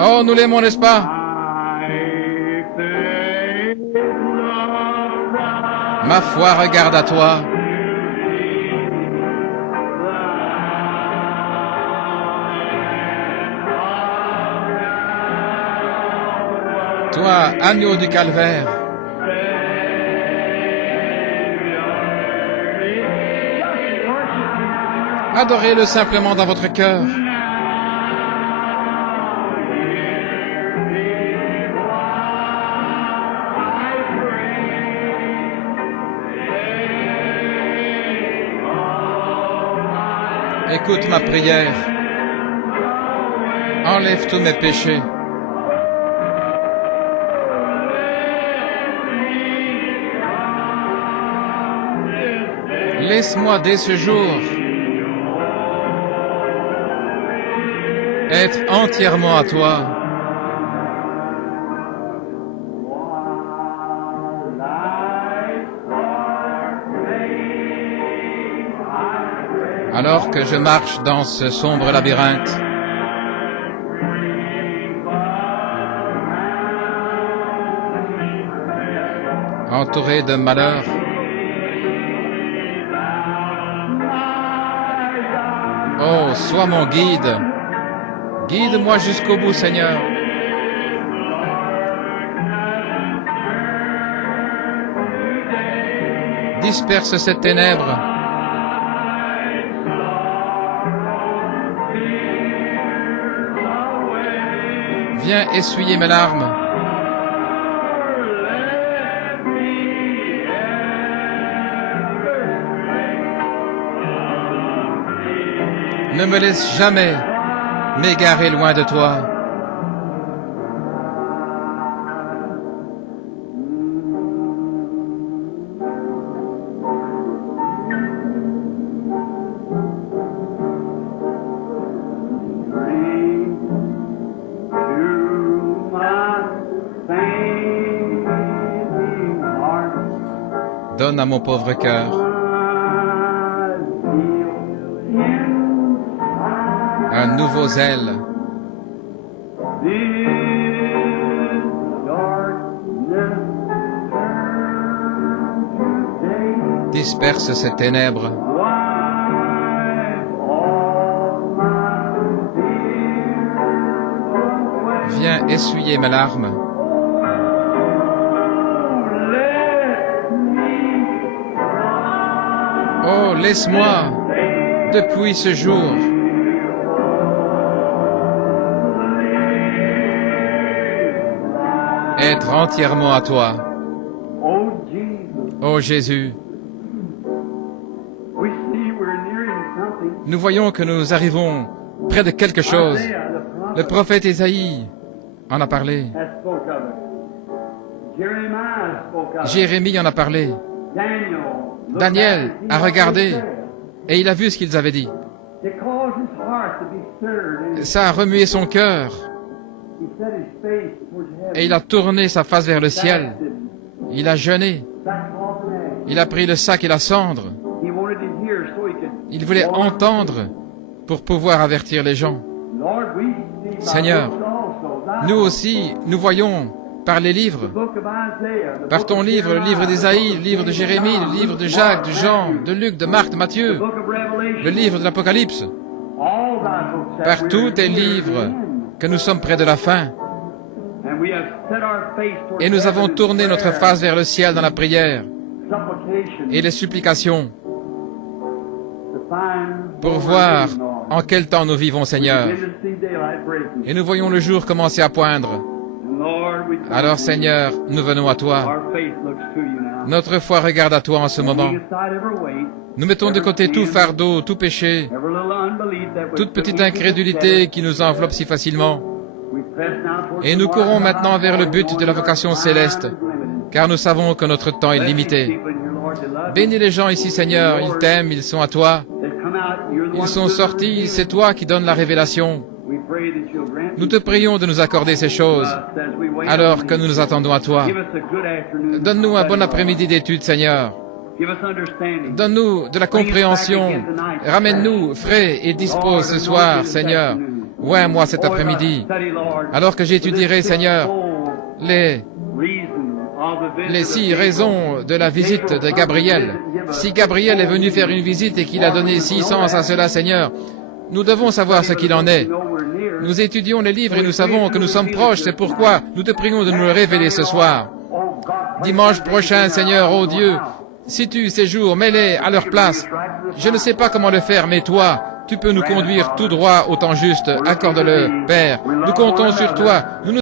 Oh, nous l'aimons, n'est-ce pas? Ma foi regarde à toi. Toi, agneau du calvaire, adorez-le simplement dans votre cœur. Écoute ma prière. Enlève tous mes péchés. Laisse-moi dès ce jour être entièrement à toi. Alors que je marche dans ce sombre labyrinthe, entouré de malheurs, oh, sois mon guide. Guide-moi jusqu'au bout, Seigneur. Disperse cette ténèbre. Viens essuyer mes larmes. Ne me laisse jamais m'égarer loin de toi. Donne à mon pauvre cœur un nouveau zèle. Disperse ces ténèbres. Viens essuyer mes larmes. Oh, laisse-moi, depuis ce jour, être entièrement à toi. Oh Jésus, nous voyons que nous arrivons près de quelque chose. Le prophète Ésaïe en a parlé. Jérémie en a parlé. Daniel a regardé et il a vu ce qu'ils avaient dit. Ça a remué son cœur et il a tourné sa face vers le ciel. Il a jeûné. Il a pris le sac et la cendre. Il voulait entendre pour pouvoir avertir les gens. Seigneur, nous aussi, nous voyons par les livres, par ton livre, le livre d'Ésaïe, le livre de Jérémie, le livre de Jacques, de Jean, de Luc, de Marc, de Matthieu, le livre de l'Apocalypse, par tous tes livres que nous sommes près de la fin. Et nous avons tourné notre face vers le ciel dans la prière et les supplications pour voir en quel temps nous vivons, Seigneur. Et nous voyons le jour commencer à poindre. Alors, Seigneur, nous venons à toi. Notre foi regarde à toi en ce moment. Nous mettons de côté tout fardeau, tout péché, toute petite incrédulité qui nous enveloppe si facilement. Et nous courons maintenant vers le but de la vocation céleste, car nous savons que notre temps est limité. Bénis les gens ici, Seigneur, ils t'aiment, ils sont à toi. Ils sont sortis, c'est toi qui donnes la révélation. Nous te prions de nous accorder ces choses, alors que nous nous attendons à toi. Donne-nous un bon après-midi d'études, Seigneur. Donne-nous de la compréhension. Ramène-nous frais et dispos ce soir, Seigneur. Ouais, moi cet après-midi. Alors que j'étudierai, Seigneur, les 6 raisons de la visite de Gabriel. Si Gabriel est venu faire une visite et qu'il a donné 6 sens à cela, Seigneur, nous devons savoir ce qu'il en est. Nous étudions les livres et nous savons que nous sommes proches. C'est pourquoi nous te prions de nous le révéler ce soir. Dimanche prochain, Seigneur, ô Dieu, situe ces jours, mets-les à leur place. Je ne sais pas comment le faire, mais toi, tu peux nous conduire tout droit au temps juste. Accorde-le, Père. Nous comptons sur toi. Nous